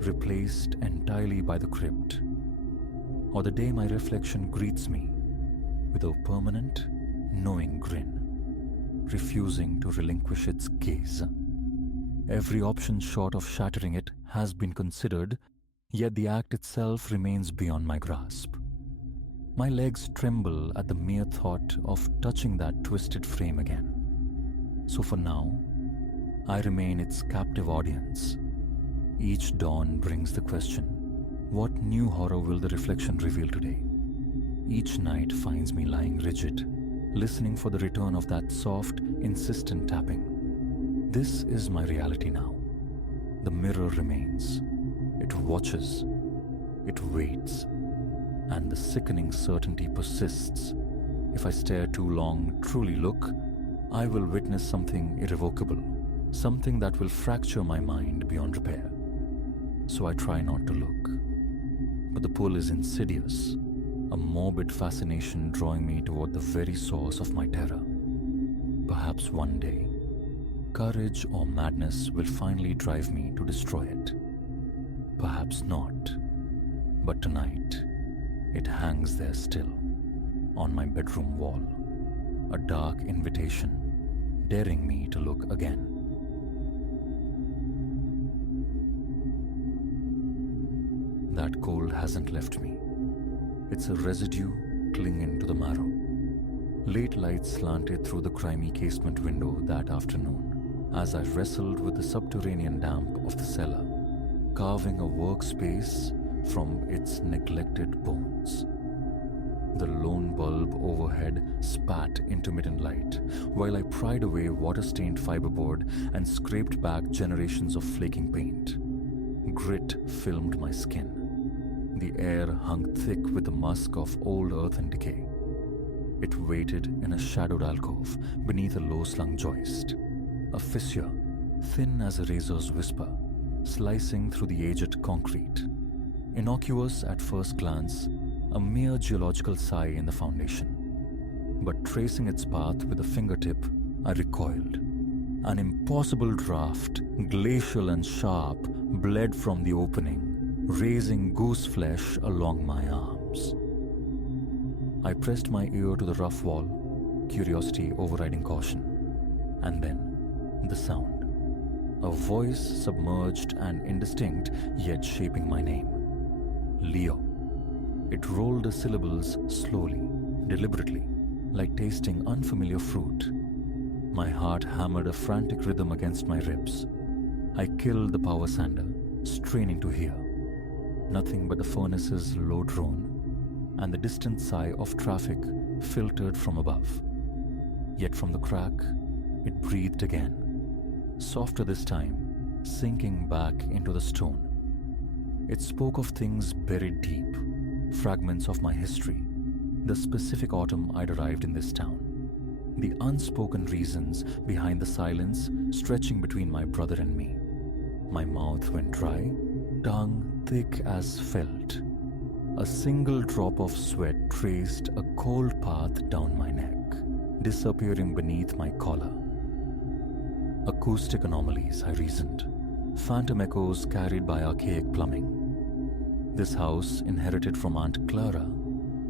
replaced entirely by the crypt, or the day my reflection greets me with a permanent, knowing grin, refusing to relinquish its gaze. Every option short of shattering it has been considered, yet the act itself remains beyond my grasp. My legs tremble at the mere thought of touching that twisted frame again. So for now, I remain its captive audience. Each dawn brings the question, what new horror will the reflection reveal today? Each night finds me lying rigid, listening for the return of that soft, insistent tapping. This is my reality now. The mirror remains. It watches. It waits. And the sickening certainty persists. If I stare too long, truly look, I will witness something irrevocable, something that will fracture my mind beyond repair. So I try not to look. But the pull is insidious, a morbid fascination drawing me toward the very source of my terror. Perhaps one day, courage or madness will finally drive me to destroy it. Perhaps not. But tonight, it hangs there still, on my bedroom wall, a dark invitation, daring me to look again. That cold hasn't left me. It's a residue clinging to the marrow. Late light slanted through the grimy casement window that afternoon as I wrestled with the subterranean damp of the cellar, carving a workspace from its neglected bones. The lone bulb overhead spat intermittent light, while I pried away water-stained fiberboard and scraped back generations of flaking paint. Grit filmed my skin. The air hung thick with the musk of old earth and decay. It waited in a shadowed alcove beneath a low-slung joist, a fissure, thin as a razor's whisper, slicing through the aged concrete. Innocuous at first glance, a mere geological sigh in the foundation. But tracing its path with a fingertip, I recoiled. An impossible draft, glacial and sharp, bled from the opening, raising goose flesh along my arms. I pressed my ear to the rough wall, curiosity overriding caution. And then, the sound. A voice submerged and indistinct, yet shaping my name. Leo. It rolled the syllables slowly, deliberately, like tasting unfamiliar fruit. My heart hammered a frantic rhythm against my ribs. I killed the power sander, straining to hear. Nothing but the furnace's low drone and the distant sigh of traffic filtered from above. Yet from the crack, it breathed again, softer this time, sinking back into the stone. It spoke of things buried deep, fragments of my history, the specific autumn I'd arrived in this town, the unspoken reasons behind the silence stretching between my brother and me. My mouth went dry, tongue thick as felt. A single drop of sweat traced a cold path down my neck, disappearing beneath my collar. Acoustic anomalies, I reasoned. Phantom echoes carried by archaic plumbing. This house, inherited from Aunt Clara,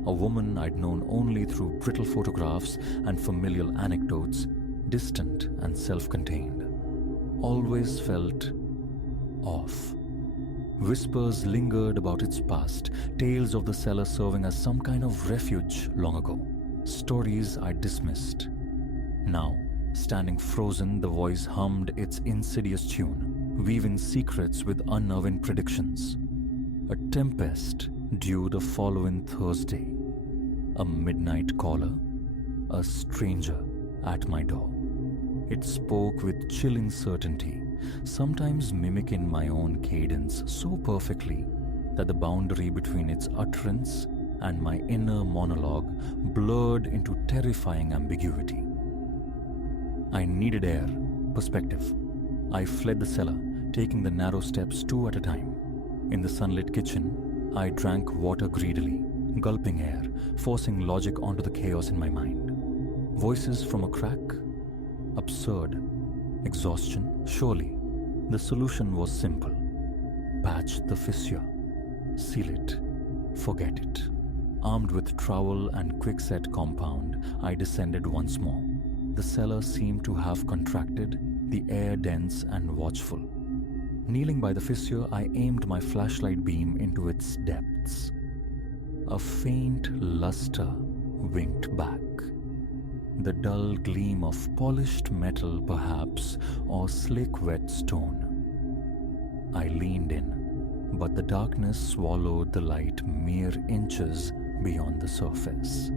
a woman I'd known only through brittle photographs and familial anecdotes, distant and self-contained, always felt off. Whispers lingered about its past, tales of the cellar serving as some kind of refuge long ago, stories I dismissed. Now, standing frozen, the voice hummed its insidious tune, weaving secrets with unnerving predictions. A tempest due the following Thursday. A midnight caller. A stranger at my door. It spoke with chilling certainty, sometimes mimicking my own cadence so perfectly that the boundary between its utterance and my inner monologue blurred into terrifying ambiguity. I needed air, perspective. I fled the cellar, taking the narrow steps two at a time. In the sunlit kitchen, I drank water greedily, gulping air, forcing logic onto the chaos in my mind. Voices from a crack? Absurd. Exhaustion? Surely. The solution was simple. Patch the fissure. Seal it. Forget it. Armed with trowel and quickset compound, I descended once more. The cellar seemed to have contracted, the air dense and watchful. Kneeling by the fissure, I aimed my flashlight beam into its depths. A faint luster winked back. The dull gleam of polished metal, perhaps, or slick wet stone. I leaned in, but the darkness swallowed the light mere inches beyond the surface.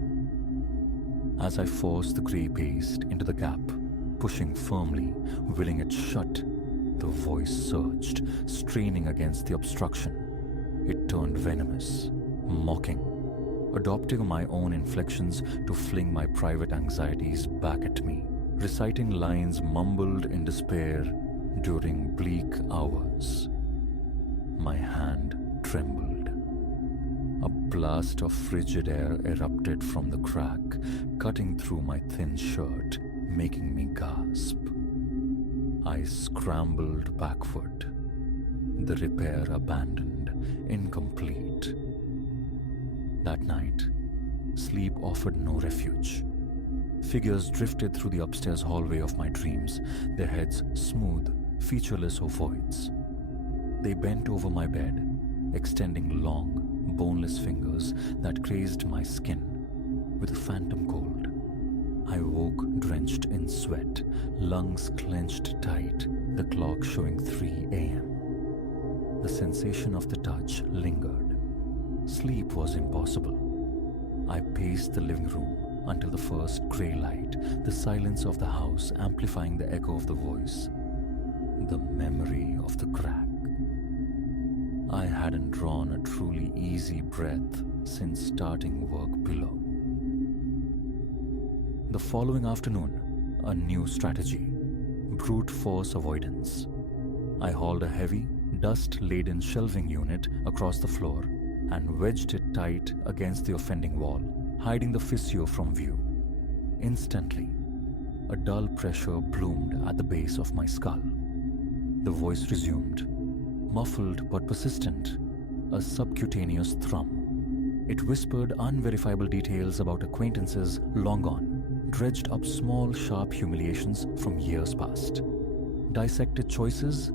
As I forced the grey paste into the gap, pushing firmly, willing it shut, the voice surged, straining against the obstruction. It turned venomous, mocking, adopting my own inflections to fling my private anxieties back at me, reciting lines mumbled in despair during bleak hours. My hand trembled. A blast of frigid air erupted from the crack, cutting through my thin shirt, making me gasp. I scrambled backward, the repair abandoned, incomplete. That night, sleep offered no refuge. Figures drifted through the upstairs hallway of my dreams, their heads smooth, featureless ovoids. They bent over my bed, extending long, boneless fingers that grazed my skin with a phantom cold. I woke drenched in sweat, lungs clenched tight, the clock showing 3 a.m. The sensation of the touch lingered. Sleep was impossible. I paced the living room until the first grey light, the silence of the house amplifying the echo of the voice, the memory of the crack. I hadn't drawn a truly easy breath since starting work below. The following afternoon, a new strategy: brute force avoidance. I hauled a heavy, dust-laden shelving unit across the floor and wedged it tight against the offending wall, hiding the fissure from view. Instantly, a dull pressure bloomed at the base of my skull. The voice resumed, muffled but persistent, a subcutaneous thrum. It whispered unverifiable details about acquaintances long gone, dredged up small, sharp humiliations from years past, dissected choices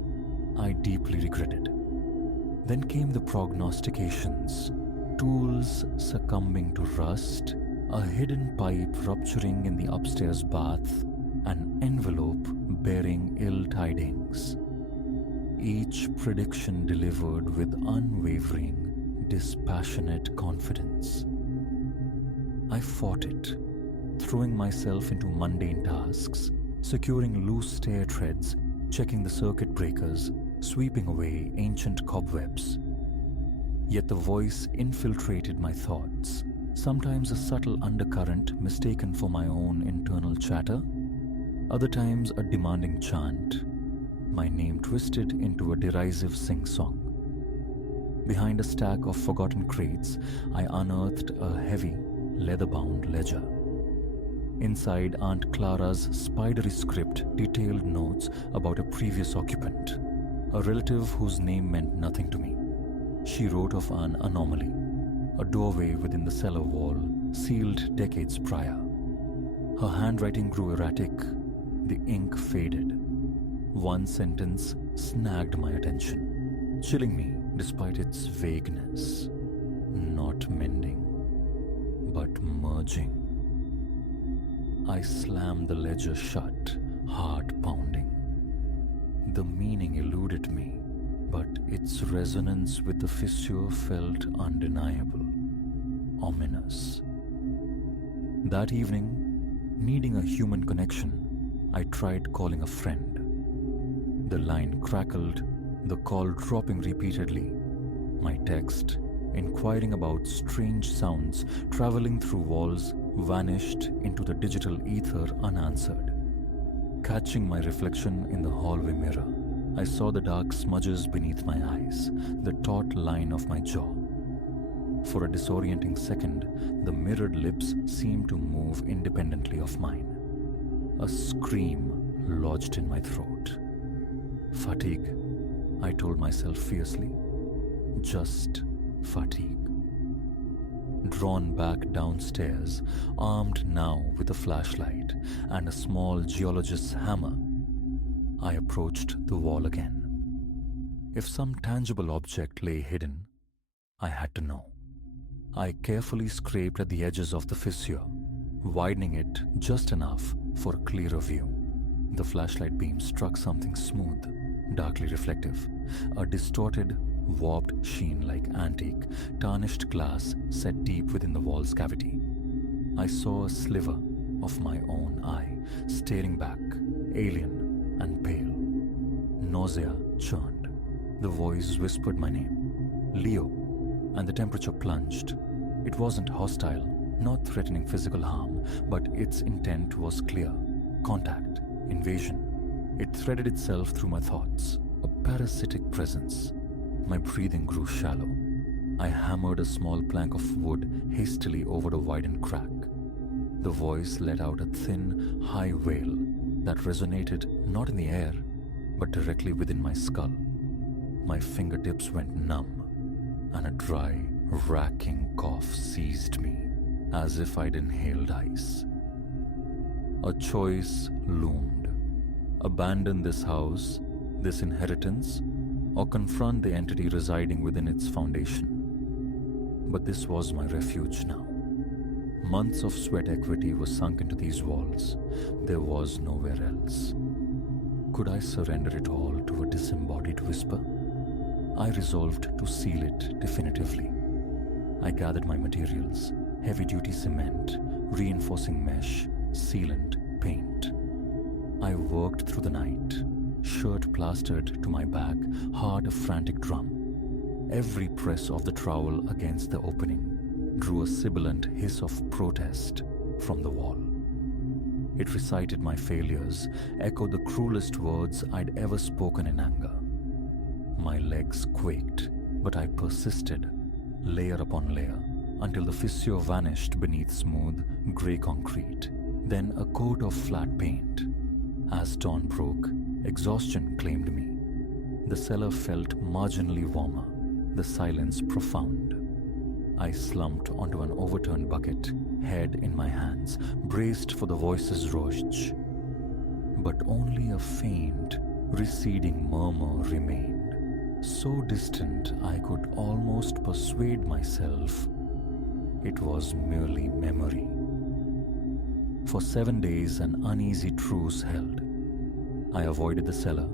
I deeply regretted. Then came the prognostications, tools succumbing to rust, a hidden pipe rupturing in the upstairs bath, an envelope bearing ill tidings. Each prediction delivered with unwavering, dispassionate confidence. I fought it, throwing myself into mundane tasks, securing loose stair treads, checking the circuit breakers, sweeping away ancient cobwebs. Yet the voice infiltrated my thoughts, sometimes a subtle undercurrent mistaken for my own internal chatter, other times a demanding chant, my name twisted into a derisive sing-song. Behind a stack of forgotten crates, I unearthed a heavy, leather-bound ledger. Inside, Aunt Clara's spidery script detailed notes about a previous occupant, a relative whose name meant nothing to me. She wrote of an anomaly, a doorway within the cellar wall, sealed decades prior. Her handwriting grew erratic, the ink faded. One sentence snagged my attention, chilling me despite its vagueness. Not mending, but merging. I slammed the ledger shut, heart pounding. The meaning eluded me, but its resonance with the fissure felt undeniable, ominous. That evening, needing a human connection, I tried calling a friend. The line crackled, the call dropping repeatedly. My text, inquiring about strange sounds traveling through walls, vanished into the digital ether unanswered. Catching my reflection in the hallway mirror, I saw the dark smudges beneath my eyes, the taut line of my jaw. For a disorienting second, the mirrored lips seemed to move independently of mine. A scream, lodged in my throat. Fatigue, I told myself fiercely. Just fatigue. Drawn back downstairs, armed now with a flashlight and a small geologist's hammer, I approached the wall again. If some tangible object lay hidden, I had to know. I carefully scraped at the edges of the fissure, widening it just enough for a clearer view. The flashlight beam struck something smooth, darkly reflective, a distorted, warped sheen like antique, tarnished glass set deep within the wall's cavity. I saw a sliver of my own eye, staring back, alien and pale. Nausea churned. The voice whispered my name, Leo, and the temperature plunged. It wasn't hostile, not threatening physical harm, but its intent was clear. Contact, invasion. It threaded itself through my thoughts, a parasitic presence. My breathing grew shallow. I hammered a small plank of wood hastily over a widened crack. The voice let out a thin, high wail that resonated not in the air, but directly within my skull. My fingertips went numb, and a dry, racking cough seized me, as if I'd inhaled ice. A choice loomed. Abandon this house, this inheritance, or confront the entity residing within its foundation. But this was my refuge now. Months of sweat equity was sunk into these walls. There was nowhere else. Could I surrender it all to a disembodied whisper? I resolved to seal it definitively. I gathered my materials: heavy-duty cement, reinforcing mesh, sealant, paint. I worked through the night, shirt plastered to my back, heart a frantic drum. Every press of the trowel against the opening drew a sibilant hiss of protest from the wall. It recited my failures, echoed the cruelest words I'd ever spoken in anger. My legs quaked, but I persisted, layer upon layer, until the fissure vanished beneath smooth, grey concrete, then a coat of flat paint. As dawn broke, exhaustion claimed me. The cellar felt marginally warmer, the silence profound. I slumped onto an overturned bucket, head in my hands, braced for the voice's roach. But only a faint, receding murmur remained, so distant I could almost persuade myself it was merely memory. For 7 days, an uneasy truce held. I avoided the cellar,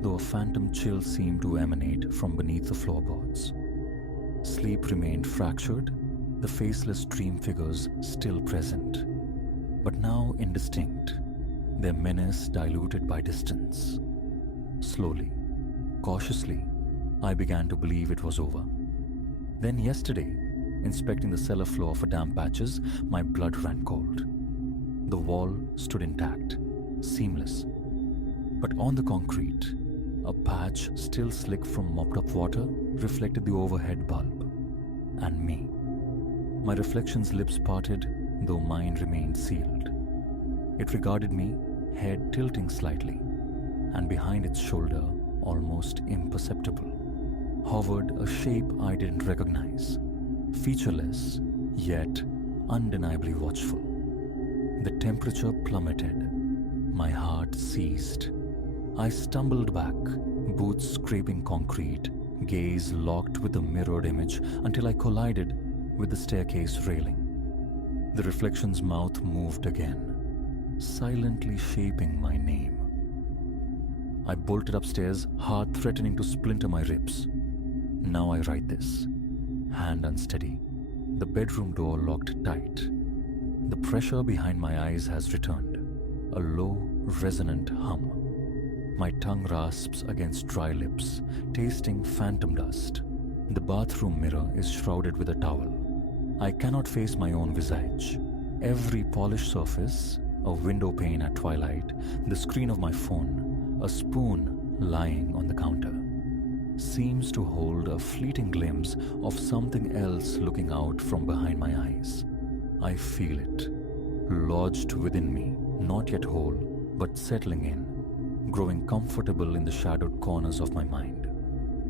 though a phantom chill seemed to emanate from beneath the floorboards. Sleep remained fractured, the faceless dream figures still present, but now indistinct, their menace diluted by distance. Slowly, cautiously, I began to believe it was over. Then yesterday, inspecting the cellar floor for damp patches, my blood ran cold. The wall stood intact, seamless, but on the concrete, a patch still slick from mopped-up water reflected the overhead bulb. And me. My reflection's lips parted, though mine remained sealed. It regarded me, head tilting slightly, and behind its shoulder, almost imperceptible, hovered a shape I didn't recognize, featureless, yet undeniably watchful. The temperature plummeted. My heart ceased. I stumbled back, boots scraping concrete, gaze locked with the mirrored image until I collided with the staircase railing. The reflection's mouth moved again, silently shaping my name. I bolted upstairs, heart threatening to splinter my ribs. Now I write this, hand unsteady, the bedroom door locked tight. The pressure behind my eyes has returned, a low, resonant hum. My tongue rasps against dry lips, tasting phantom dust. The bathroom mirror is shrouded with a towel. I cannot face my own visage. Every polished surface, a window pane at twilight, the screen of my phone, a spoon lying on the counter, seems to hold a fleeting glimpse of something else looking out from behind my eyes. I feel it, lodged within me, not yet whole, but settling in, growing comfortable in the shadowed corners of my mind.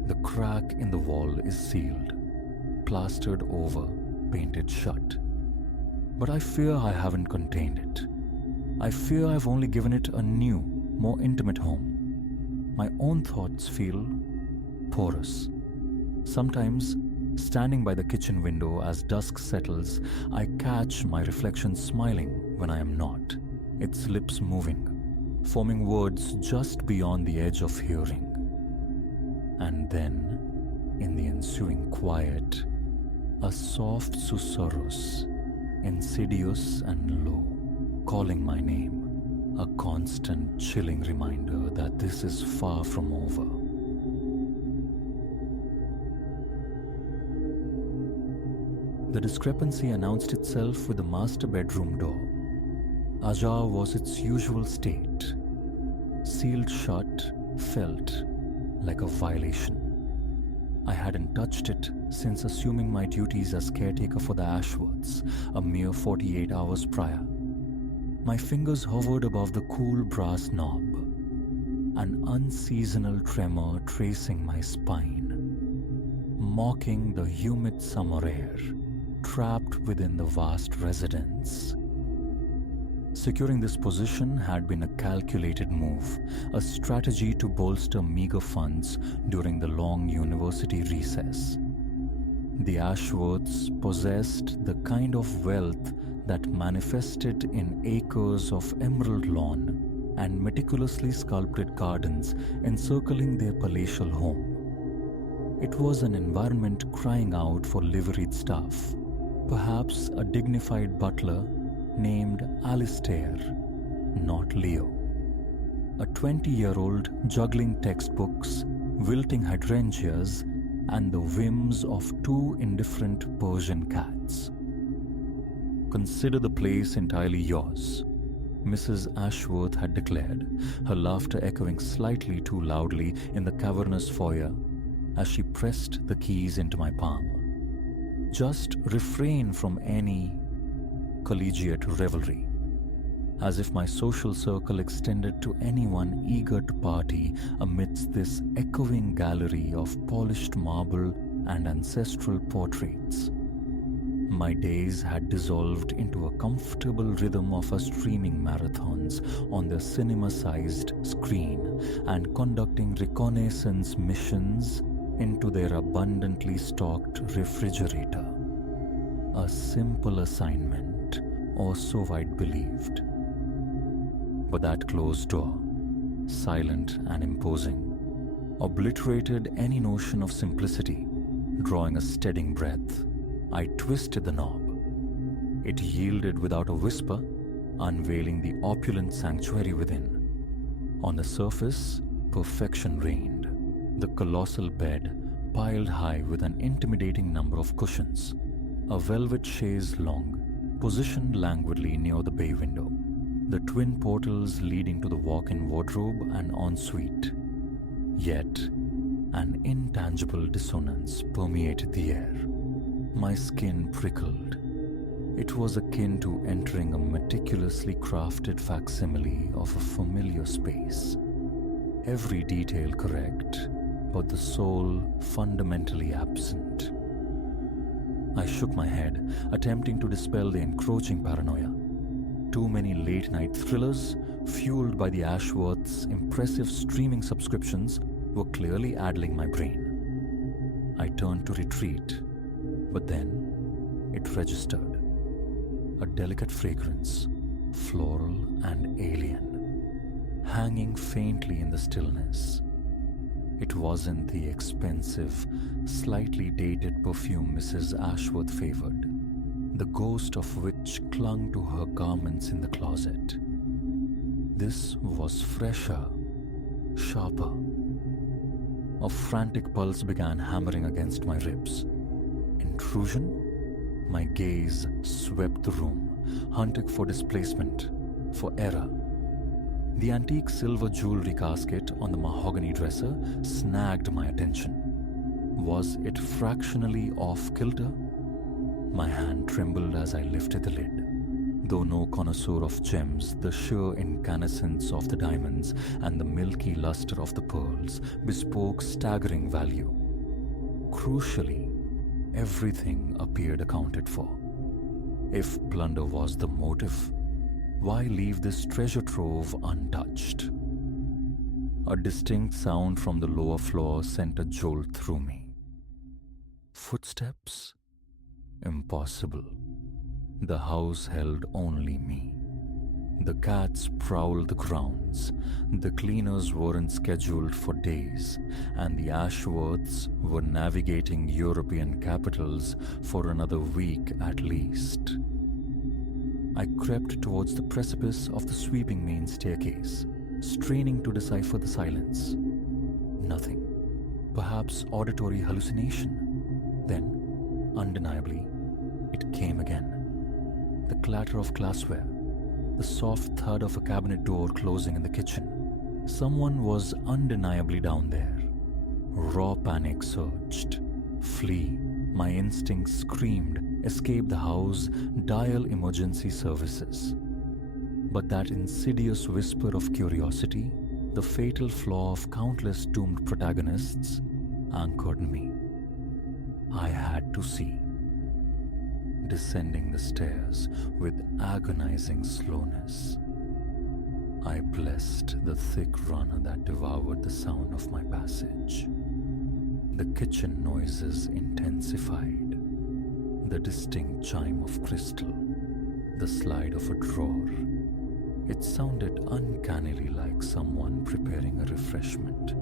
The crack in the wall is sealed, plastered over, painted shut. But I fear I haven't contained it. I fear I've only given it a new, more intimate home. My own thoughts feel porous. Sometimes, standing by the kitchen window as dusk settles, I catch my reflection smiling when I am not, its lips moving, forming words just beyond the edge of hearing. And then, in the ensuing quiet, a soft susurrus, insidious and low, calling my name, a constant chilling reminder that this is far from over. The discrepancy announced itself with the master bedroom door. Ajar was its usual state. Sealed shut, felt like a violation. I hadn't touched it since assuming my duties as caretaker for the Ashworths a mere 48 hours prior. My fingers hovered above the cool brass knob, an unseasonal tremor tracing my spine, mocking the humid summer air trapped within the vast residence. Securing this position had been a calculated move, a strategy to bolster meager funds during the long university recess. The Ashworths possessed the kind of wealth that manifested in acres of emerald lawn and meticulously sculpted gardens encircling their palatial home. It was an environment crying out for liveried staff, perhaps a dignified butler named Alistair, not Leo. A 20-year-old juggling textbooks, wilting hydrangeas, and the whims of two indifferent Persian cats. Consider the place entirely yours, Mrs. Ashworth had declared, her laughter echoing slightly too loudly in the cavernous foyer as she pressed the keys into my palm. Just refrain from any collegiate revelry, as if my social circle extended to anyone eager to party amidst this echoing gallery of polished marble and ancestral portraits. My days had dissolved into a comfortable rhythm of a streaming marathons on the cinema-sized screen and conducting reconnaissance missions into their abundantly stocked refrigerator. A simple assignment, or so I'd believed. But that closed door, silent and imposing, obliterated any notion of simplicity. Drawing a steadying breath, I twisted the knob. It yielded without a whisper, unveiling the opulent sanctuary within. On the surface, perfection reigned. The colossal bed, piled high with an intimidating number of cushions. A velvet chaise longue, positioned languidly near the bay window. The twin portals leading to the walk-in wardrobe and ensuite. Yet, an intangible dissonance permeated the air. My skin prickled. It was akin to entering a meticulously crafted facsimile of a familiar space. Every detail correct, but the soul fundamentally absent. I shook my head, attempting to dispel the encroaching paranoia. Too many late-night thrillers, fueled by the Ashworth's impressive streaming subscriptions, were clearly addling my brain. I turned to retreat, but then it registered. A delicate fragrance, floral and alien, hanging faintly in the stillness. It wasn't the expensive, slightly dated perfume Mrs. Ashworth favored, the ghost of which clung to her garments in the closet. This was fresher, sharper. A frantic pulse began hammering against my ribs. Intrusion? My gaze swept the room, hunting for displacement, for error. The antique silver jewelry casket on the mahogany dresser snagged my attention. Was it fractionally off kilter? My hand trembled as I lifted the lid. Though no connoisseur of gems, the sheer incandescence of the diamonds and the milky luster of the pearls bespoke staggering value. Crucially, everything appeared accounted for. If plunder was the motive, why leave this treasure trove untouched? A distinct sound from the lower floor sent a jolt through me. Footsteps? Impossible. The house held only me. The cats prowled the grounds, the cleaners weren't scheduled for days, and the Ashworths were navigating European capitals for another week at least. I crept towards the precipice of the sweeping main staircase, straining to decipher the silence. Nothing. Perhaps auditory hallucination. Then, undeniably, it came again. The clatter of glassware, the soft thud of a cabinet door closing in the kitchen. Someone was undeniably down there. Raw panic surged. Flee, my instincts screamed, escape the house, dial emergency services. But that insidious whisper of curiosity, the fatal flaw of countless doomed protagonists, anchored me. I had to see. Descending the stairs with agonizing slowness, I blessed the thick run that devoured the sound of my passage. The kitchen noises intensified. The distinct chime of crystal, the slide of a drawer. It sounded uncannily like someone preparing a refreshment.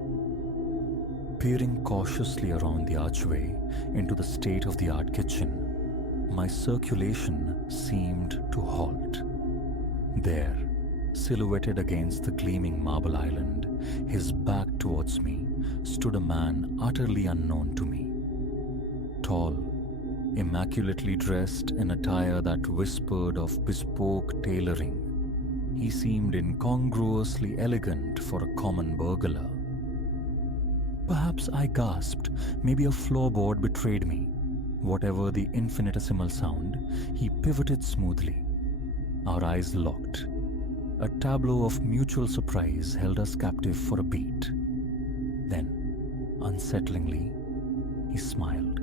Peering cautiously around the archway into the state-of-the-art kitchen, my circulation seemed to halt. There, silhouetted against the gleaming marble island, his back towards me, stood a man utterly unknown to me. Tall, immaculately dressed in attire that whispered of bespoke tailoring, he seemed incongruously elegant for a common burglar. Perhaps I gasped. Maybe a floorboard betrayed me. Whatever the infinitesimal sound, he pivoted smoothly. Our eyes locked. A tableau of mutual surprise held us captive for a beat. Then, unsettlingly, he smiled.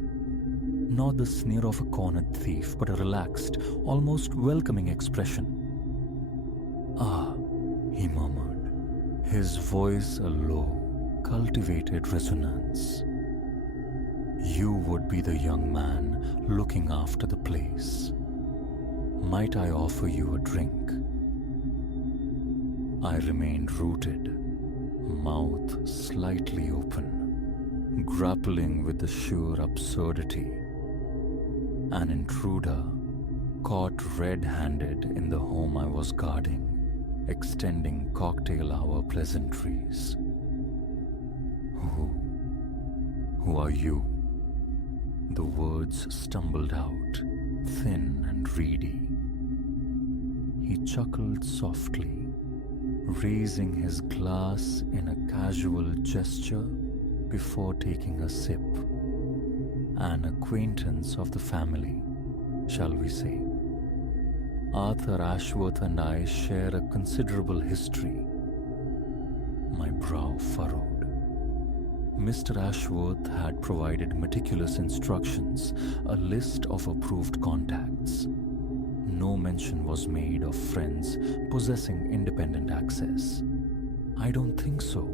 Not the sneer of a cornered thief, but a relaxed, almost welcoming expression. "Ah," he murmured, his voice a low, cultivated resonance. "You would be the young man looking after the place. Might I offer you a drink?" I remained rooted, mouth slightly open, grappling with the sheer absurdity. An intruder, caught red-handed in the home I was guarding, extending cocktail hour pleasantries. Who are you?" The words stumbled out, thin and reedy. He chuckled softly, raising his glass in a casual gesture before taking a sip. An acquaintance of the family, shall we say. Arthur Ashworth and I share a considerable history. My brow furrowed. Mr. Ashworth had provided meticulous instructions, a list of approved contacts. No mention was made of friends possessing independent access. "I don't think so,"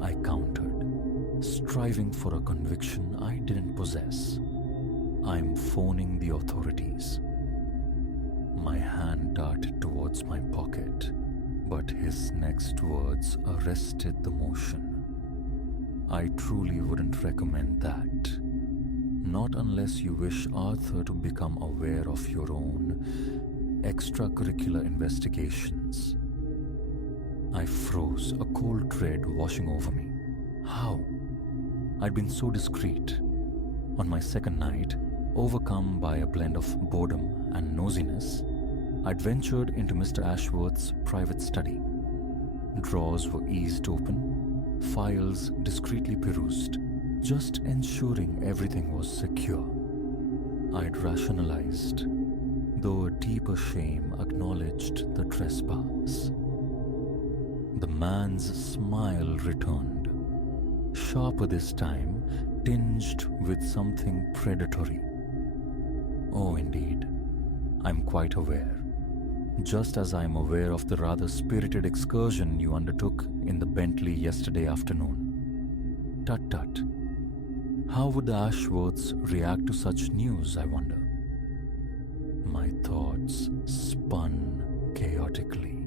I countered, striving for a conviction I didn't possess. "I'm phoning the authorities." My hand darted towards my pocket, but his next words arrested the motion. "I truly wouldn't recommend that. Not unless you wish Arthur to become aware of your own extracurricular investigations." I froze, a cold dread washing over me. How? I'd been so discreet. On my second night, overcome by a blend of boredom and nosiness, I'd ventured into Mr. Ashworth's private study. Drawers were eased open, files discreetly perused, just ensuring everything was secure. I'd rationalized. though a deeper shame acknowledged the trespass. The man's smile returned, sharper this time, tinged with something predatory. Oh, indeed, I'm quite aware. Just as I'm aware of the rather spirited excursion you undertook in the Bentley yesterday afternoon. Tut tut. How would the Ashworths react to such news, I wonder? My thoughts spun chaotically.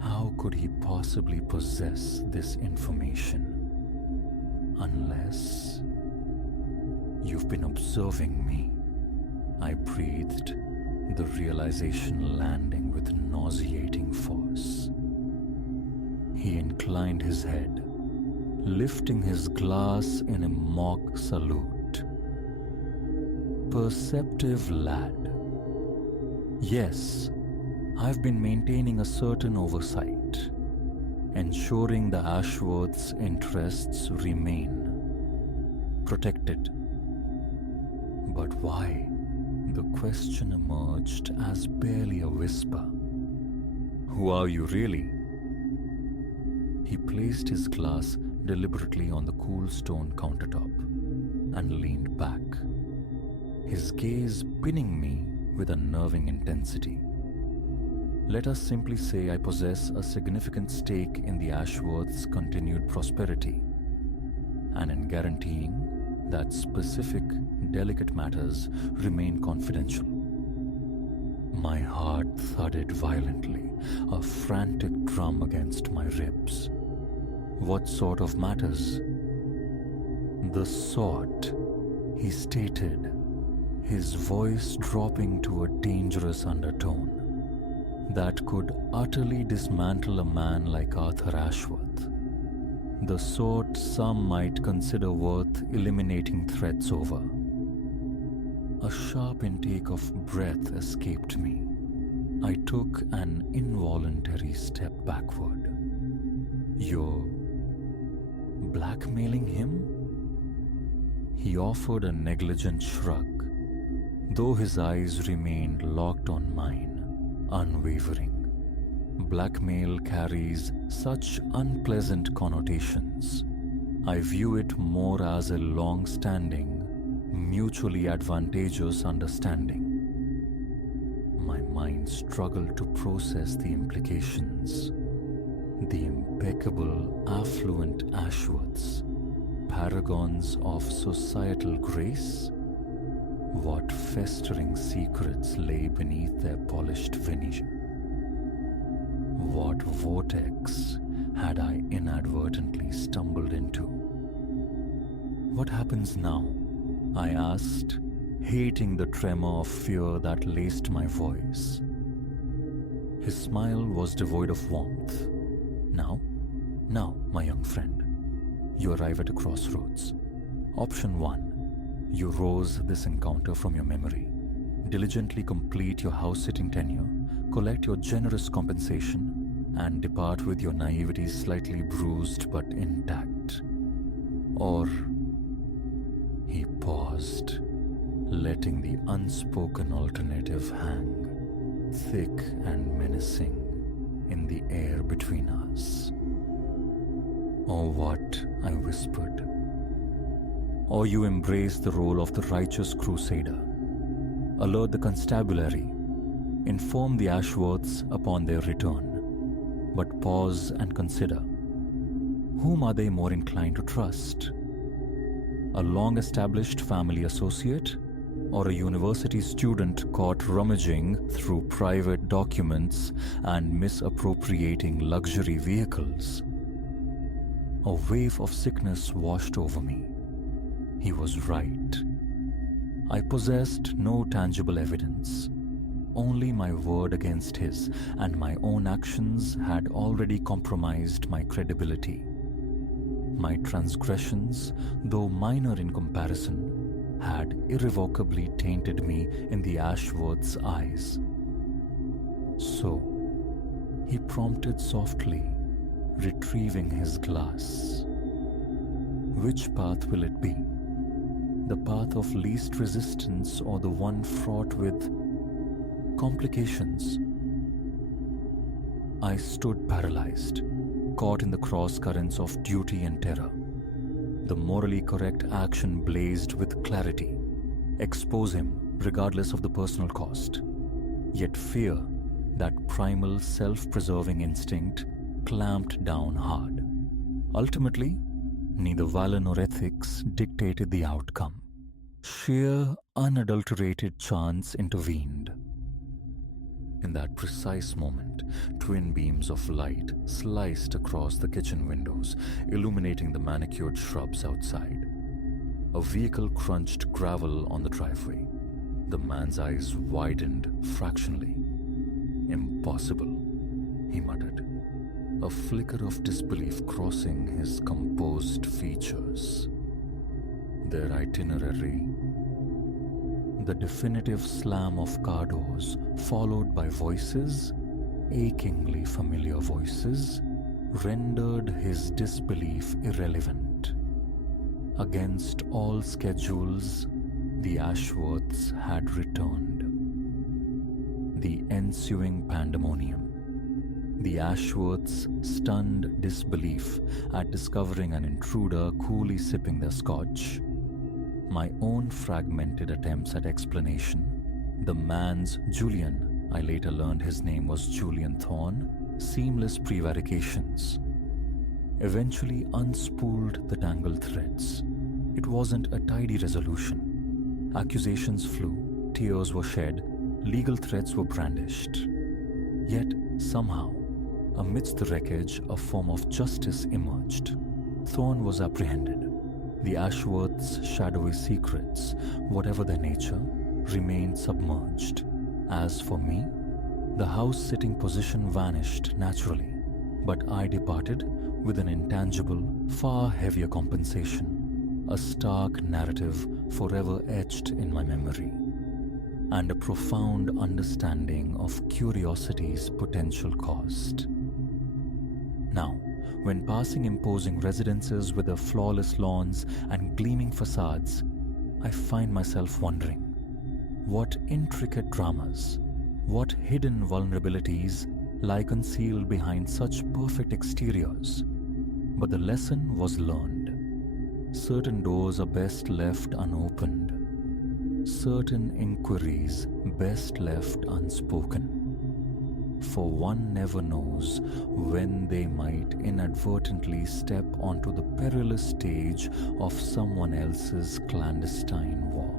How could he possibly possess this information? Unless... You've been observing me. I breathed, the realization landing with nauseating force. He inclined his head, lifting his glass in a mock salute. Perceptive lad. Yes, I've been maintaining a certain oversight, ensuring the Ashworth's interests remain protected. But why? The question emerged as barely a whisper. Who are you really? He placed his glass deliberately on the cool stone countertop and leaned back, his gaze pinning me with unnerving intensity. Let us simply say I possess a significant stake in the Ashworth's continued prosperity, and in guaranteeing that specific, delicate matters remain confidential. My heart thudded violently, a frantic drum against my ribs. What sort of matters? The sort, he stated, his voice dropping to a dangerous undertone that could utterly dismantle a man like Arthur Ashworth. The sort some might consider worth eliminating threats over. A sharp intake of breath escaped me. I took an involuntary step backward. You're blackmailing him? He offered a negligent shrug, though his eyes remained locked on mine, unwavering. Blackmail carries such unpleasant connotations. I view it more as a long-standing, mutually advantageous understanding. My mind struggled to process the implications. The impeccable, affluent Ashworths, paragons of societal grace? What festering secrets lay beneath their polished veneer? What vortex had I inadvertently stumbled into? What happens now? I asked, hating the tremor of fear that laced my voice. His smile was devoid of warmth. Now, my young friend, you arrive at a crossroads. Option 1. You rose this encounter from your memory. Diligently complete your house-sitting tenure, collect your generous compensation, and depart with your naivety slightly bruised but intact. Or... He paused, letting the unspoken alternative hang, thick and menacing, in the air between us. Or what? I whispered. Or you embrace the role of the righteous crusader, alert the constabulary, inform the Ashworths upon their return, but pause and consider. Whom are they more inclined to trust? A long-established family associate, or a university student caught rummaging through private documents and misappropriating luxury vehicles? A wave of sickness washed over me. He was right. I possessed no tangible evidence, only my word against his, and my own actions had already compromised my credibility. My transgressions, though minor in comparison, had irrevocably tainted me in the Ashworth's eyes. So, he prompted softly, retrieving his glass. Which path will it be? The path of least resistance or the one fraught with complications. I stood paralyzed, caught in the cross currents of duty and terror. The morally correct action blazed with clarity: expose him regardless of the personal cost. Yet fear, that primal self-preserving instinct, clamped down hard. Ultimately, neither valor nor ethics dictated the outcome. Sheer, unadulterated chance intervened. In that precise moment, twin beams of light sliced across the kitchen windows, illuminating the manicured shrubs outside. A vehicle crunched gravel on the driveway. The man's eyes widened fractionally. "Impossible," he muttered, a flicker of disbelief crossing his composed features. Their itinerary: the definitive slam of car doors, followed by voices, achingly familiar voices, rendered his disbelief irrelevant. Against all schedules, the Ashworths had returned. The ensuing pandemonium. The Ashworths' stunned disbelief at discovering an intruder coolly sipping their scotch. My own fragmented attempts at explanation. The man's, Julian, I later learned his name was Julian Thorne, seamless prevarications. Eventually unspooled the tangled threads. It wasn't a tidy resolution. Accusations flew, tears were shed, legal threats were brandished. Yet, somehow, amidst the wreckage, a form of justice emerged. Thorne was apprehended. The Ashworths' shadowy secrets, whatever their nature, remained submerged. As for me, the house-sitting position vanished naturally, but I departed with an intangible, far heavier compensation, a stark narrative forever etched in my memory, and a profound understanding of curiosity's potential cost. Now, when passing imposing residences with their flawless lawns and gleaming facades, I find myself wondering, what intricate dramas, what hidden vulnerabilities lie concealed behind such perfect exteriors? But the lesson was learned. Certain doors are best left unopened. Certain inquiries best left unspoken. For one never knows when they might inadvertently step onto the perilous stage of someone else's clandestine war.